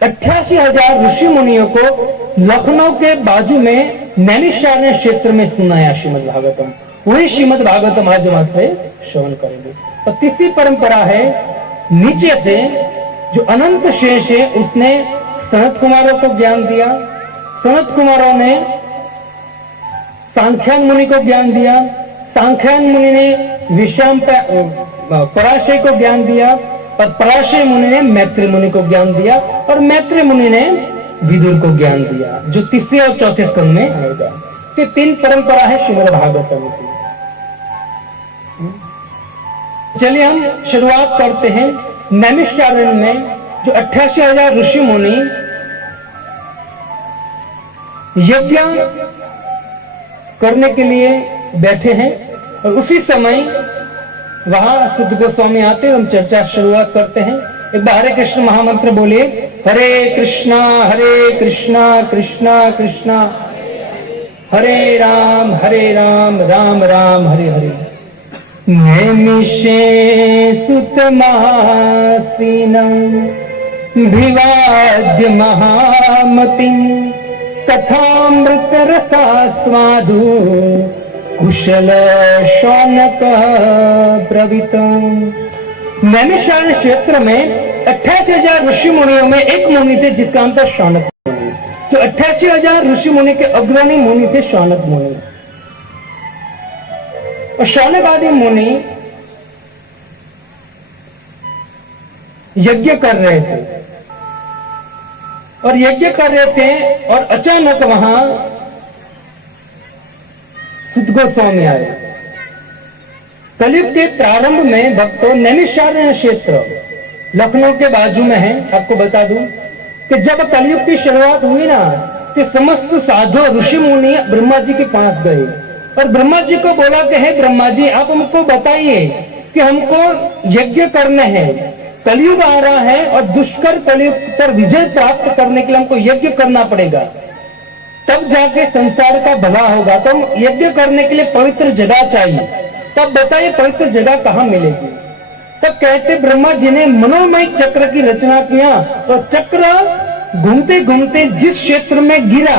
88,000 ऋषि मुनियों को लखनऊ के बाजू में नैमिषारण्य क्षेत्र में सुनाया श्रीमद् भागवतम। वही श्रीमद् भागवतम आज हम से श्रवण करेंगे। और तीसरी परंपरा है नीचे से जो अनंत शेष है उसने सनत कुमारों को ज्ञान दिया, सनत कुमारों ने सांख्यान मुनि को ज्ञान दिया, सांख्यान मुनि ने विश्राम पराशय को ज्ञान दिया और पराशय मुनि ने मैत्री मुनि को ज्ञान दिया और मैत्री मुनि ने विदुर को ज्ञान दिया, जो तीसरे और चौथे स्कंद में आएगा। तो 3 परंपरा है श्रीमद् भागवतम की। चलिए हम शुरुआत करते हैं नैमिषारण्य में, जो 88,000 ऋषि मुनि यज्ञ करने के लिए बैठे हैं और उसी समय वहां सुध गोस्वामी आते हैं। हम चर्चा शुरुआत करते हैं। एक बार हरे कृष्ण महामंत्र बोलिए, हरे कृष्णा कृष्णा कृष्णा हरे राम राम राम हरे हरे। नैमिषे सुत महासीनं विवाद्य महामतिं कथामृत रसास्वादु कुशल शौनक ब्रवीत। नैमिषारण्य क्षेत्र में 88,000 ऋषि मुनियों में एक मुनि थे जिसका नाम था शौनक मुनि। तो 88,000 ऋषि मुनि के अग्रणी मुनि थे शौनक मुनि। और शौनक आदि मुनि यज्ञ कर रहे थे और यज्ञ कर रहे थे और अचानक वहां सुध गोस्वामी आए। कलयुग के प्रारंभ में भक्तों नैमिषारण्य क्षेत्र लखनऊ के बाजू में है। आपको बता दूं कि जब कलयुग की शुरुआत हुई ना, तो समस्त साधु ऋषि मुनि ब्रह्मा जी के पास गए और ब्रह्मा जी को बोला कि हे ब्रह्मा जी, आप हमको बताइए कि हमको यज्ञ करना है, कलयुग आ रहा है और दुष्कर कलयुग पर विजय प्राप्त करने के लिए हमको यज्ञ करना पड़ेगा, तब जाके संसार का भला होगा। तो हम यज्ञ करने के लिए पवित्र जगह चाहिए, तब बताइए पवित्र जगह कहाँ मिलेगी। तब कहते ब्रह्मा जी ने मनोमय चक्र की रचना किया और चक्र घूमते घूमते जिस क्षेत्र में गिरा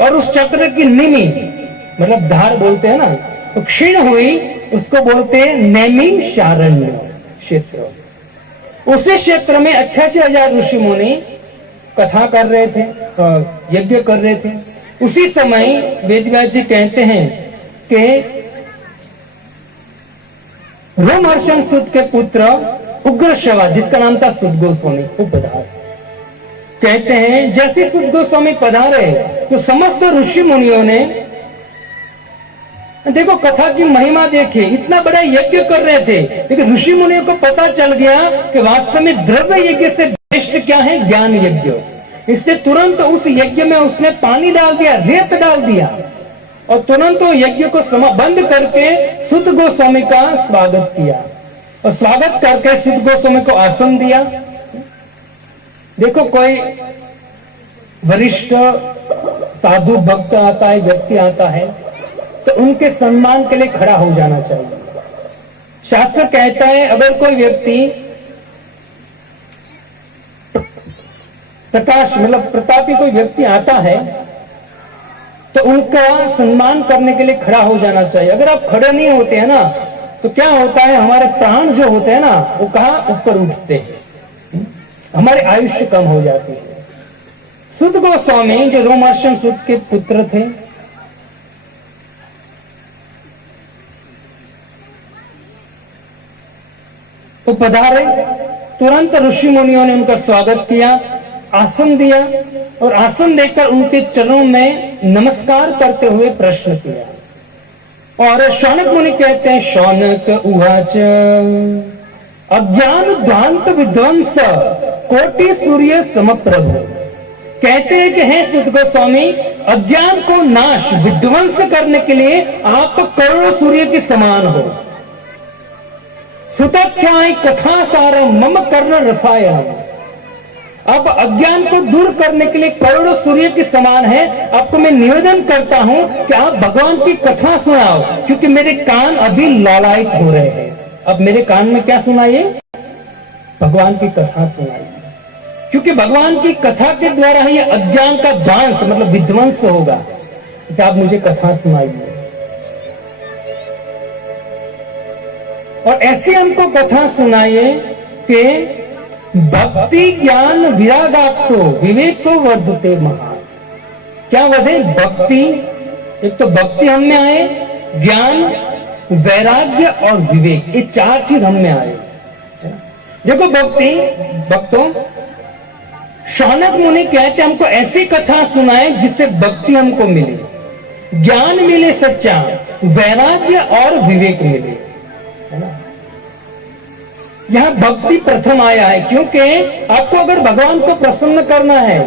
और उस चक्र की निमि मतलब धार बोलते हैं ना, तो क्षीण हुई, उसको बोलते हैं नैमिषारण्य क्षेत्र। उसी क्षेत्र में 88,000 ऋषि मुनि कथा कर रहे थे, यज्ञ कर रहे थे। उसी समय वेदव्यास जी कहते हैं कि रोमहर्षण सुद के पुत्र उग्रश्रवा, जिसका नाम था सुद गोस्वामी, वो पधारे। कहते हैं जैसे सुद गोस्वामी पधारे तो समस्त ऋषि मुनियों ने देखो कथा की महिमा देखिए, इतना बड़ा यज्ञ कर रहे थे, लेकिन ऋषि मुनियों को पता चल गया कि वास्तव में द्रव्य यज्ञ से श्रेष्ठ क्या है, ज्ञान यज्ञ। इससे तुरंत उस यज्ञ में उसने पानी डाल दिया, रेत डाल दिया और तुरंत वो यज्ञ को बंद करके सुद गोस्वामी का स्वागत किया और स्वागत करके सुद गोस्वामी को आसन दिया। देखो कोई वरिष्ठ साधु भक्त आता है, व्यक्ति आता है, तो उनके सम्मान के लिए खड़ा हो जाना चाहिए। शास्त्र कहता है अगर कोई व्यक्ति प्रकाश मतलब प्रतापी कोई व्यक्ति आता है तो उनका सम्मान करने के लिए खड़ा हो जाना चाहिए। अगर आप खड़े नहीं होते हैं ना, तो क्या होता है, हमारे प्राण जो होते हैं ना वो कहां ऊपर उठते हैं, हमारे आयुष्य कम हो जाती है। सुद गोस्वामी जो रोमहर्षण सुद के पुत्र थे, तो पधारे, तुरंत ऋषि मुनियों ने उनका स्वागत किया, आसन दिया और आसन देकर उनके चरणों में नमस्कार करते हुए प्रश्न किया। और शौनक मुनि कहते हैं, शौनक उवाच अज्ञान ध्वांत विध्वंस कोटि सूर्य समप्रभ। कहते हैं कि हे सुद गोस्वामी, अज्ञान को नाश विध्वंस करने के लिए आप तो करोड़ों सूर्य के समान हो। सुतख्याय कथा सारम मम कर्ण रसायन। अब अज्ञान को दूर करने के लिए करोड़ों सूर्य के समान है। आपको मैं निवेदन करता हूं कि आप भगवान की कथा सुनाओ, क्योंकि मेरे कान अभी लालायित हो रहे हैं। अब मेरे कान में क्या सुनाइए, भगवान की कथा सुनाइए, क्योंकि भगवान की कथा के द्वारा ही अज्ञान का ध्वंस मतलब विध्वंस होगा। तो आप मुझे कथा सुनाइए। और ऐसी हमको कथा सुनाइए कि भक्ति ज्ञान विरागात्तो विवेको वर्धते महान। क्या वजह? भक्ति, एक तो भक्ति हम में आए, ज्ञान, वैराग्य और विवेक, ये चार चीज हम में आए। देखो भक्तों, शौनक मुनि कहते हमको ऐसी कथा सुनाए जिससे भक्ति हमको मिले, ज्ञान मिले सच्चा, वैराग्य और विवेक मिले, है ना। यहां भक्ति प्रथम आया है, क्योंकि आपको अगर भगवान को प्रसन्न करना है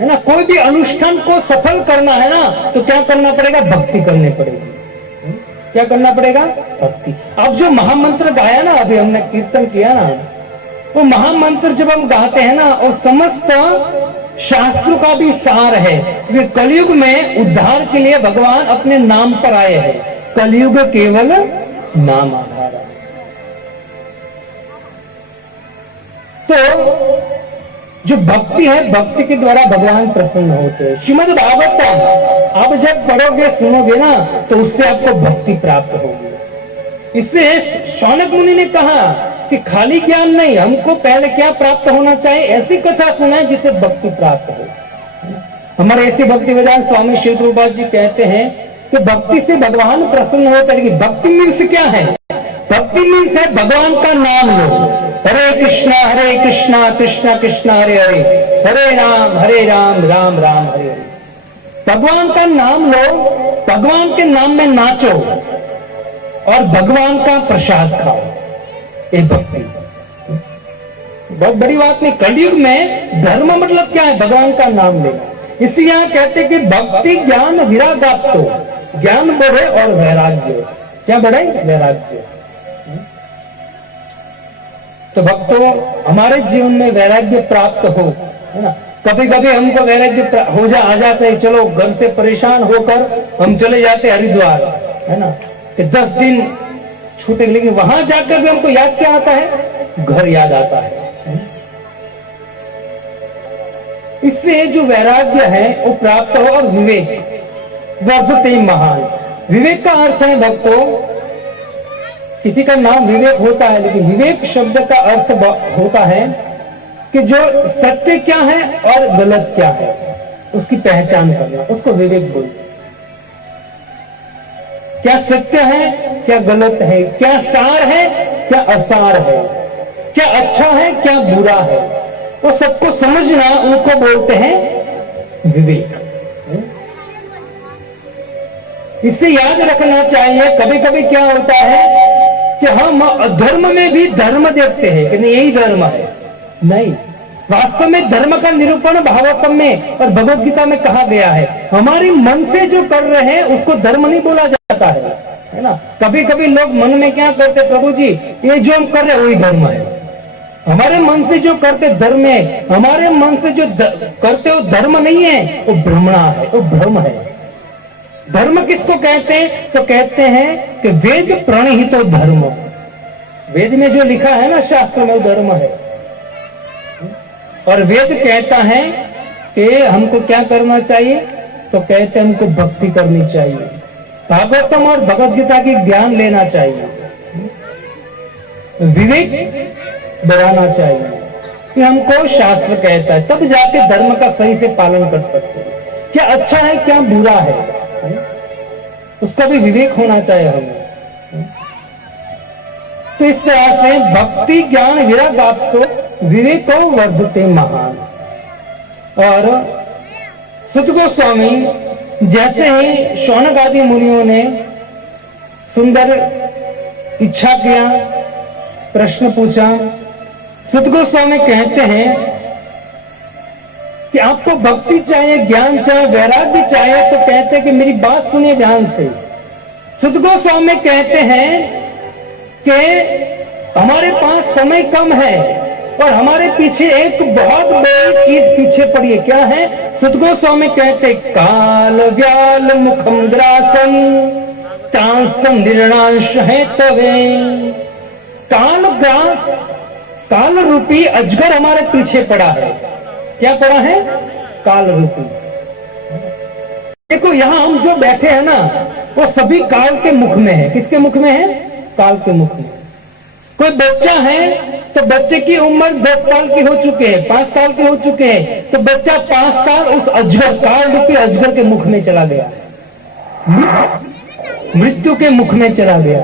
ना, कोई भी अनुष्ठान को सफल करना है ना, तो क्या करना पड़ेगा? भक्ति करनी पड़ेगी। क्या करना पड़ेगा? भक्ति। अब जो महामंत्र गाया ना, अभी हमने कीर्तन किया ना, वो महामंत्र जब हम गाते हैं ना, और समस्त शास्त्रों का भी सार है। वे कलयुग में उद्धार के लिए भगवान अपने नाम पर आए हैं। कलयुग केवल नाम आधार है। तो जो भक्ति है, भक्ति के द्वारा भगवान प्रसन्न होते हैं। श्रीमद् भागवतम आप जब पढ़ोगे सुनोगे ना, तो उससे आपको भक्ति प्राप्त होगी। इससे शौनक मुनि ने कहा कि खाली ज्ञान नहीं, हमको पहले क्या प्राप्त होना चाहिए? ऐसी कथा सुनाए जिससे भक्ति प्राप्त हो। हमारे ऐसे भक्ति वेदांत स्वामी श्री प्रभुपाद जी कहते हैं कि भक्ति से भगवान प्रसन्न होता है। लेकिन भक्ति मीन्स क्या है? भक्ति मीन्स है भगवान का नाम लो। हरे कृष्णा कृष्णा कृष्णा हरे हरे, हरे राम राम राम हरे हरे। भगवान का नाम लो, भगवान के नाम में नाचो और भगवान का प्रसाद खाओ। ये भक्ति बहुत बड़ी बात नहीं। कलयुग में धर्म मतलब क्या है? भगवान का नाम लेना। इसी यहां कहते कि भक्ति ज्ञान विरागात्तो, ज्ञान बढ़े और वैराग्य। क्या बढ़े? वैराग्य। तो भक्तों, हमारे जीवन में वैराग्य प्राप्त हो, है ना। कभी कभी हमको वैराग्य आ जाता है, चलो घर से परेशान होकर हम चले जाते हरिद्वार, है ना, कि 10 दिन छूटे। लेकिन वहां जाकर भी हमको याद क्या आता है? घर याद आता है। इससे जो वैराग्य है वो प्राप्त हो। और विवेक वर्धते महान। विवेक का अर्थ है भक्तों, किसी का नाम विवेक होता है, लेकिन विवेक शब्द का अर्थ होता है कि जो सत्य क्या है और गलत क्या है उसकी पहचान करना, उसको विवेक बोलते हैं। क्या सत्य है, क्या गलत है, क्या सार है, क्या असार है, क्या अच्छा है, क्या बुरा है, वो सबको समझना, उनको बोलते हैं विवेक। इससे याद रखना चाहिए, कभी कभी क्या होता है कि हम धर्म में भी धर्म देखते हैं कि नहीं यही धर्म है। नहीं, वास्तव में धर्म का निरूपण भागवतम में और भगवत गीता में कहा गया है। हमारी मन से जो कर रहे हैं उसको धर्म नहीं बोला जाता है ना। कभी कभी लोग मन में क्या करते, प्रभु जी ये जो हम कर रहे हैं वही धर्म है। हमारे मन से जो करते धर्म है, हमारे मन से जो करते वो धर्म नहीं है, वो भ्रमणा है, वो भ्रम है। धर्म किसको कहते हैं? तो कहते हैं कि वेद प्रणहितो धर्म। वेद में जो लिखा है ना शास्त्र में, वो धर्म है। और वेद कहता है कि हमको क्या करना चाहिए? तो कहते हैं हमको भक्ति करनी चाहिए, भागवतम और भगवत गीता की ज्ञान लेना चाहिए, विवेक बढ़ाना चाहिए। कि हमको शास्त्र कहता है, तब जाके धर्म का सही से पालन कर सकते हैं। क्या अच्छा है, क्या बुरा है, उसका भी विवेक होना चाहिए हमें। तो इस तरह से भक्ति ज्ञान विरागात्तो विवेको वर्धते महान। और सुत गोस्वामी जैसे ही शौनक आदि मुनियों ने सुंदर इच्छा किया, प्रश्न पूछा, सुत गोस्वामी कहते हैं कि आपको भक्ति चाहिए, ज्ञान चाहिए, वैराग्य चाहिए, तो कहते हैं कि मेरी बात सुनिए ध्यान से। सुत गोस्वामी कहते हैं कि हमारे पास समय कम है और हमारे पीछे एक बहुत बड़ी चीज पीछे पड़ी है। क्या है? सुत गोस्वामी कहते काल व्याल मुखम ग्रासन कांसन निर्णांश है तवे। काल ग्रास, काल रूपी अजगर हमारे पीछे पड़ा है। क्या पड़ा है? काल रूपी। देखो यहां हम जो बैठे हैं ना, वो सभी काल के मुख में है। किसके मुख में है? काल के मुख में। कोई बच्चा है तो बच्चे की उम्र 10 साल की हो चुके हैं, 5 साल के हो चुके हैं, तो बच्चा 5 साल उस अजगर, काल रूपी अजगर के मुख में चला गया, मृत्यु के मुख में चला गया।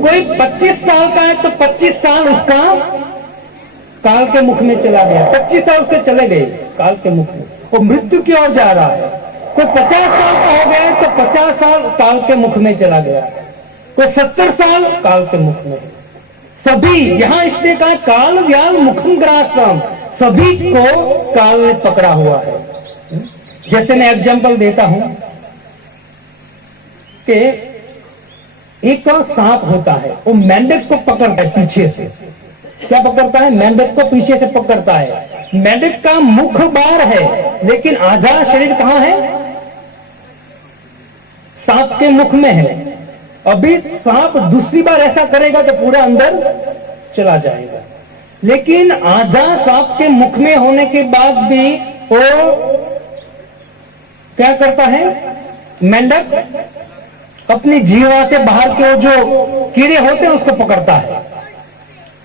कोई 25 साल का है तो 25 साल उसका काल के मुख में चला गया, 25 साल उसके चले गए काल के मुख में, वो मृत्यु की ओर जा रहा है। कोई 50 साल का हो गया तो 50 साल काल के मुख में चला गया, कोई 70 साल काल के मुख में। सभी यहां इसने कहा काल व्याल मुखम ग्रासम, सभी को काल ने पकड़ा हुआ है। जैसे मैं एग्जांपल देता हूं कि एक सांप होता है, वो मेंढक को पकड़ता है पीछे से। क्या पकड़ता है? मेंढक को पीछे से पकड़ता है। मेंढक का मुख बाहर है, लेकिन आधा शरीर कहां है? सांप के मुख में है। अभी सांप दूसरी बार ऐसा करेगा तो पूरा अंदर चला जाएगा, लेकिन आधा सांप के मुख में होने के बाद भी वो क्या करता है? मेंढक अपनी जीवा से बाहर के जो कीड़े होते हैं उसको पकड़ता है।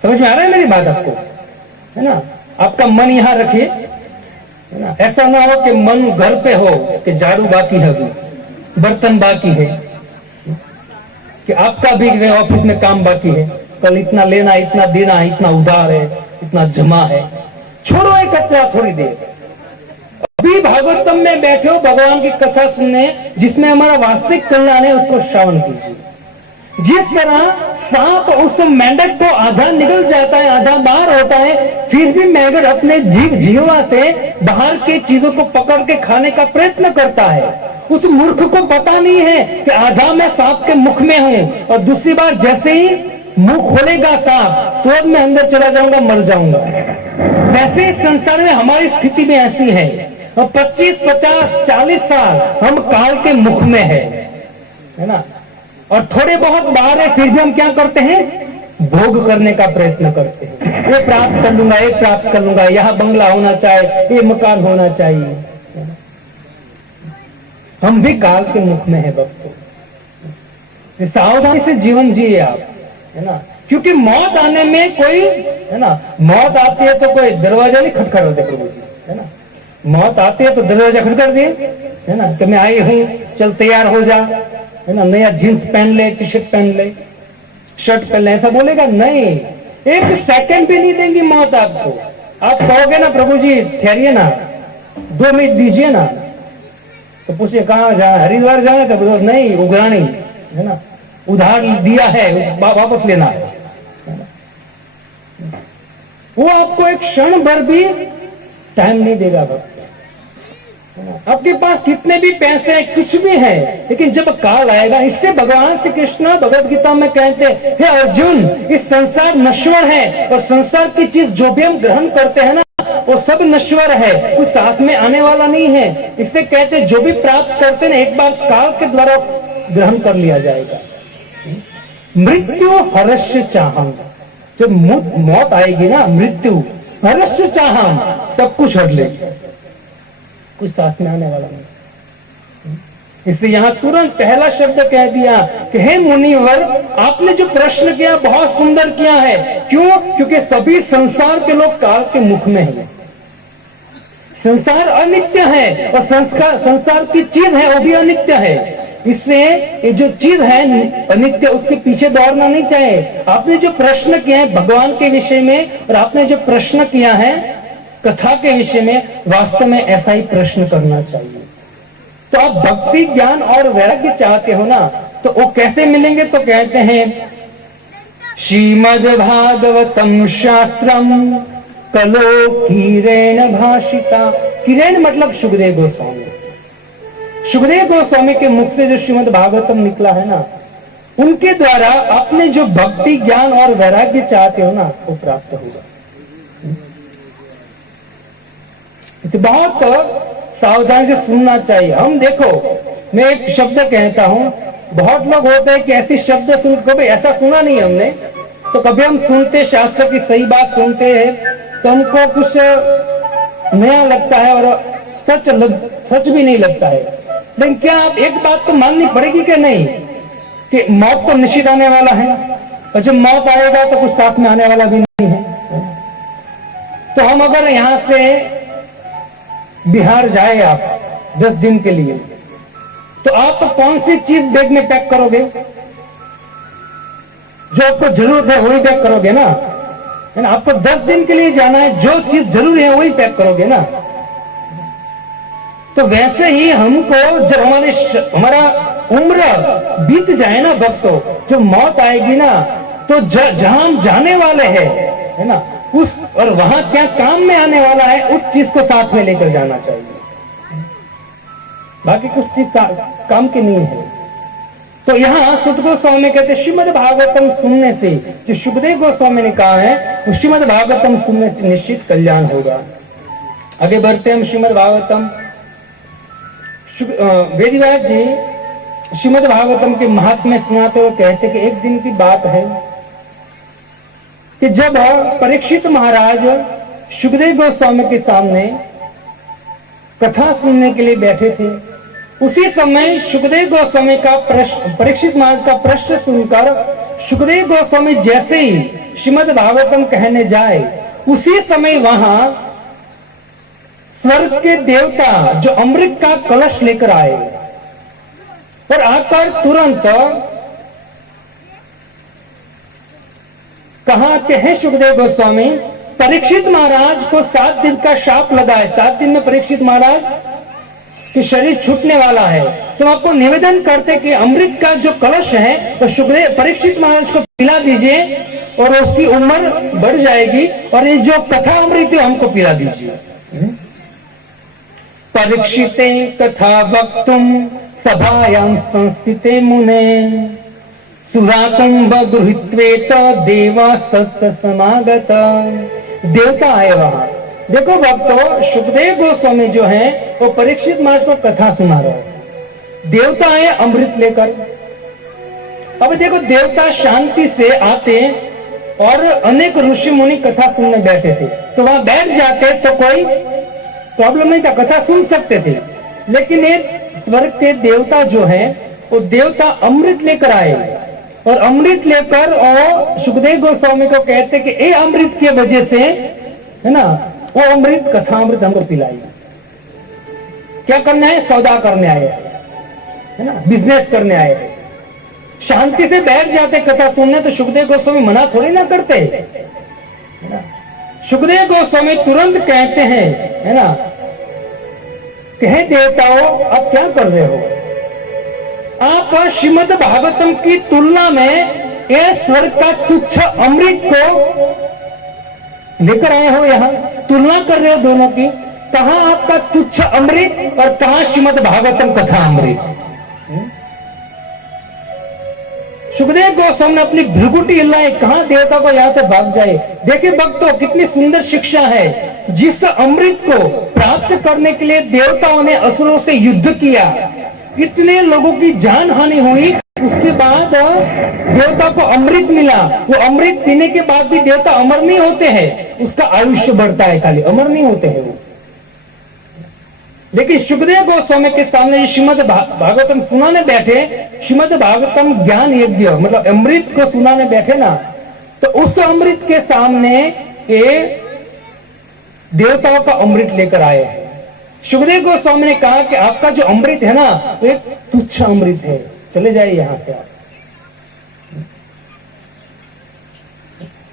समझ में आ रहा है मेरी बात आपको? है ना? आपका मन यहां रखिए, है ना? ऐसा ना हो कि मन घर पे हो कि झाड़ू बाकी है, अभी बर्तन बाकी है, कि आपका भी ऑफिस में काम बाकी है, कल इतना लेना, इतना देना, इतना उधार है, इतना जमा है। छोड़ो ये कचरा थोड़ी देर, अभी भागवतम में बैठे हो भगवान की कथा सुनने, जिसमें हमारा वास्तविक कल्याण है, उसको श्रवण कीजिए। जिस तरह सांप उस मेंढक को आधा निकल जाता है, आधा बाहर होता है, फिर भी मेंढक अपने जीवा से बाहर की चीजों को पकड़ के खाने का प्रयत्न करता है। उस मूर्ख को पता नहीं है कि आधा मैं सांप के मुख में हूं, और दूसरी बार जैसे ही मुंह खोलेगा सांप, तो अब मैं अंदर चला जाऊंगा, मर जाऊंगा। वैसे इस संसार में हमारी स्थिति में ऐसी है, और 25, 50, 40 साल हम काल के मुख में है ना? और थोड़े बहुत बाहर है, फिर भी हम क्या करते हैं? भोग करने का प्रयत्न करते हैं। ये प्राप्त कर लूंगा, ये प्राप्त कर लूंगा, यहां बंगला होना चाहिए, ये मकान होना चाहिए। हम भी काल के मुख में है भक्तों। सावधानी से जीवन जिए आप, है ना? क्योंकि मौत आने में कोई, है ना, मौत आती है तो कोई दरवाजा नहीं खटखटाते प्रभु जी, है ना? मौत आती है तो दरवाजा खटखटा दिए, है ना, कि मैं आई हूं, चल तैयार हो जा, है ना, नया जींस पहन ले, टी शर्ट पहन ले, शर्ट पहन ले, ऐसा बोलेगा? नहीं, एक सेकंड भी नहीं देंगी मौत आपको। आप कहोगे ना प्रभु जी ठहरिए ना, 2 मिनट दीजिए ना, तो पूछिए कहां जाना? हरिद्वार जाना? तो नहीं, उगरानी, है ना, उधार दिया है, वापस लेना है। वो आपको एक क्षण भर भी टाइम नहीं देगा भक्त। आपके पास कितने भी पैसे हैं, कुछ भी है, लेकिन जब काल आएगा, इससे भगवान श्री कृष्ण भगवद गीता में कहते हैं, हे अर्जुन, इस संसार नश्वर है, और संसार की चीज जो भी हम ग्रहण करते हैं ना, वो सब नश्वर है, कुछ साथ में आने वाला नहीं है। इससे कहते जो भी प्राप्त करते हैं एक बार काल के द्वारा ग्रहण कर लिया जाएगा। मृत्यु हर्ष चाहम, जब मौत आएगी ना, मृत्यु हर्ष चाहम, सब कुछ हट लेगी, कुछ साथ में आने वाला नहीं। इसलिए यहां तुरंत पहला शब्द कह दिया कि हे मुनिवर, आपने जो प्रश्न किया बहुत सुंदर किया है। क्यों? क्योंकि सभी संसार के लोग काल के मुख में हैं। संसार अनित्य है, और संसार की चीज है वो भी अनित्य है। इसलिए ये जो चीज है अनित्य, उसके पीछे दौड़ना नहीं चाहिए। आपने जो प्रश्न किया है भगवान के विषय में, और आपने जो प्रश्न किया है कथा के विषय में, वास्तव में ऐसा ही प्रश्न करना चाहिए। तो आप भक्ति, ज्ञान और वैराग्य चाहते हो ना, तो वो कैसे मिलेंगे? तो कहते हैं श्रीमद् भागवतम शास्त्रम कलो किरेण भाषिता। किरेण मतलब सुखदेव गोस्वामी। सुखदेव गोस्वामी के मुख से जो श्रीमद् भागवतम निकला है ना, उनके द्वारा आपने जो भक्ति, ज्ञान और वैराग्य चाहते हो ना, वो प्राप्त होगा। तो बहुत सावधानी से सुनना चाहिए। हम देखो, मैं एक शब्द कहता हूं, बहुत लोग होते हैं कि ऐसी शब्द सुन, कभी ऐसा सुना नहीं हमने, तो कभी हम सुनते शास्त्र की सही बात सुनते हैं तो हमको कुछ नया लगता है और सच भी नहीं लगता है। लेकिन क्या आप एक बात तो माननी पड़ेगी कि नहीं, कि मौत तो निश्चित आने वाला है, और जब मौत आएगा तो कुछ साथ में आने वाला भी नहीं है। तो हम अगर यहां से बिहार जाए आप 10 दिन के लिए, तो आप कौन सी चीज बैग में पैक करोगे? जो आपको जरूरत है वही पैक करोगे ना, है ना? आपको 10 दिन के लिए जाना है, जो चीज जरूरी है वही पैक करोगे ना। तो वैसे ही हमको जब हमारा उम्र बीत जाए ना भक्तों, जो मौत आएगी ना, तो जहां हम जाने वाले हैं, है ना, उस और वहां क्या काम में आने वाला है, उस चीज को साथ में लेकर जाना चाहिए। बाकी कुछ चीज काम की नहीं है। तो यहाँ सुत गोस्वामी कहते श्रीमद् भागवतम सुनने से, जो सुखदेव गोस्वामी ने कहा है, श्रीमद् भागवतम सुनने से निश्चित कल्याण होगा। आगे बढ़ते हम श्रीमद् भागवतम। वेदव्यास जी श्रीमद् भागवतम के महात्म्य सुनाते हुए कहते कि एक दिन की बात है कि जब परीक्षित महाराज सुखदेव गोस्वामी के सामने कथा सुनने के लिए बैठे थे, उसी समय सुखदेव गोस्वामी का प्रश्न, परीक्षित महाराज का प्रश्न सुनकर सुखदेव गोस्वामी जैसे ही श्रीमद् भागवतम कहने जाए, उसी समय वहां स्वर्ग के देवता जो अमृत का कलश लेकर आए और आकर तुरंत कहा कि हे सुखदेव गोस्वामी, परीक्षित महाराज को 7 दिन का शाप लगा है, 7 दिन में परीक्षित महाराज कि शरीर छूटने वाला है, तो आपको निवेदन करते कि अमृत का जो कलश है तो सुखदेव परीक्षित महाराज को पिला दीजिए और उसकी उम्र बढ़ जाएगी, और ये जो कथा अमृत है हमको पिला दीजिए। परीक्षिते कथा वक्तुम सभायां संस्थिते मुने सुराकुंभ गृहीत्वेत देवा सत्य समागत। देवता आए वहां। देखो भक्तों, सुखदेव गोस्वामी जो है वो परीक्षित महाराज को कथा सुना रहे हैं, देवता आए अमृत लेकर। अब देखो, देवता शांति से आते और अनेक ऋषि मुनि कथा सुनने बैठे थे, तो वहां बैठ जाते तो कोई प्रॉब्लम नहीं था, कथा सुन सकते थे। लेकिन ये स्वर्ग के देवता जो है वो देवता अमृत लेकर आए, और अमृत लेकर और सुखदेव गोस्वामी को कहते कि ये अमृत की वजह से, है ना, वो अमृत कथा अमृत हमको पिलाई। क्या करना है? सौदा करने आए, है ना, बिजनेस करने आए। शांति से बैठ जाते कथा सुनने, तो सुखदेव गोस्वामी मना थोड़ी ना करते, है ना। सुखदेव गोस्वामी तुरंत कहते हैं, है ना, कि हे देवताओं, आप क्या कर रहे हो? आप श्रीमद् भागवतम की तुलना में ये स्वर्ग का तुच्छ अमृत को लेकर आए हो, यहाँ तुलना कर रहे हो दोनों की। कहां आपका तुच्छ अमृत और कहां श्रीमद् भागवतम कथा अमृत? सुखदेव गोस्वामी ने अपनी भ्रुकुटी हिलाई, कहां देवता को यहां से भाग जाए। देखिए भक्तों, कितनी सुंदर शिक्षा है। जिस अमृत को प्राप्त करने के लिए देवताओं ने असुरों से युद्ध किया, इतने लोगों की जान हानि हुई, उसके बाद देवता को अमृत मिला। वो अमृत पीने के बाद भी देवता अमर नहीं होते हैं, उसका आयुष्य बढ़ता है, खाली अमर नहीं होते हैं वो। लेकिन सुखदेव गोस्वामी के सामने श्रीमद् भागवतम सुनाने बैठे, श्रीमद् भागवतम ज्ञान यज्ञ मतलब अमृत को सुनाने बैठे ना, तो उस अमृत के सामने ये देवताओं का अमृत लेकर आए हैं। सुखदेव गोस्वामी ने कहा कि आपका जो अमृत है ना, वो एक तुच्छ अमृत है, चले जाइए यहां से आप।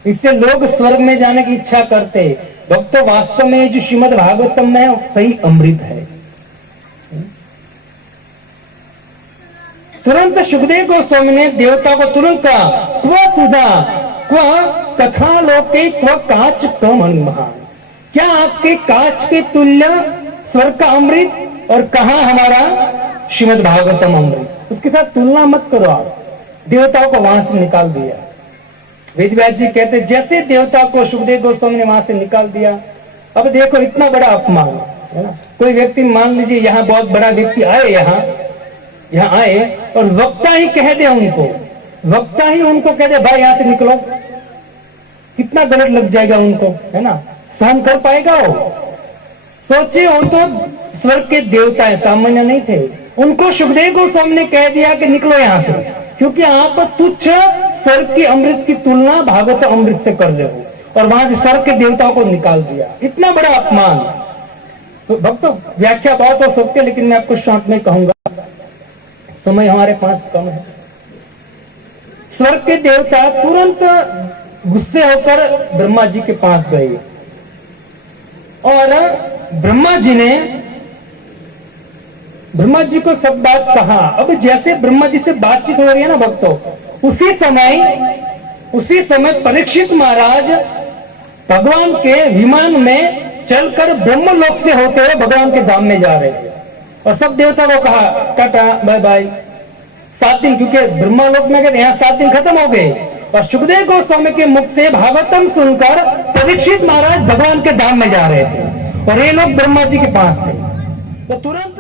इससे लोग स्वर्ग में जाने की इच्छा करते। भक्तों, वास्तव में जो श्रीमद् भागवतम में सही अमृत है। तुरंत सुखदेव गोस्वामी ने देवता को तुरंत कहा, क्व सुधा क्व कथा लोके क्व काच कम महान। क्या आपके काच के तुल्य स्वर्ग का अमृत और कहा हमारा श्रीमद् भागवतम अमृत? उसके साथ तुलना मत करो आप। देवताओं को वहां से निकाल दिया। वेदव्यास जी कहते जैसे देवता को सुखदेव गोस्वामी ने वहां से निकाल दिया। अब देखो, इतना बड़ा अपमान है ना। कोई व्यक्ति, मान लीजिए यहाँ बहुत बड़ा व्यक्ति आए, यहाँ आए और वक्ता ही कह दे उनको, वक्ता ही उनको कह दे भाई यहाँ से निकलो, कितना गलत लग जाएगा उनको, है ना। सहन कर पाएगा वो? सोचिए, वो तो स्वर्ग के देवता है, सामान्य नहीं थे। उनको सुखदेव गोस्वामी ने कह दिया कि निकलो यहाँ से, क्योंकि आप तुच्छ स्वर्ग की अमृत की तुलना भागवत अमृत से कर रहे हो। और वहां से स्वर्ग के देवताओं को निकाल दिया। इतना बड़ा अपमान। तो भक्तों, व्याख्या बहुत हो सकती है, लेकिन मैं आपको शॉर्ट में कहूंगा, समय हमारे पास कम है। स्वर्ग के देवता तुरंत गुस्से होकर ब्रह्मा जी के पास गए और ब्रह्मा जी को सब बात कहा। अब जैसे ब्रह्मा जी से बातचीत हो रही है ना भक्तों, उसी समय परीक्षित महाराज भगवान के विमान में चलकर ब्रह्मलोक से होते हुए भगवान के धाम में जा रहे थे। और सब देवता को कहा टाटा बाय बाय, 7 दिन, क्योंकि ब्रह्मलोक में गए यहाँ 7 दिन खत्म हो गए। और सुखदेव गोस्वामी के मुख से भागवतम सुनकर परीक्षित महाराज भगवान के धाम में जा रहे थे और ये लोग ब्रह्मा जी के पास थे। तो तुरंत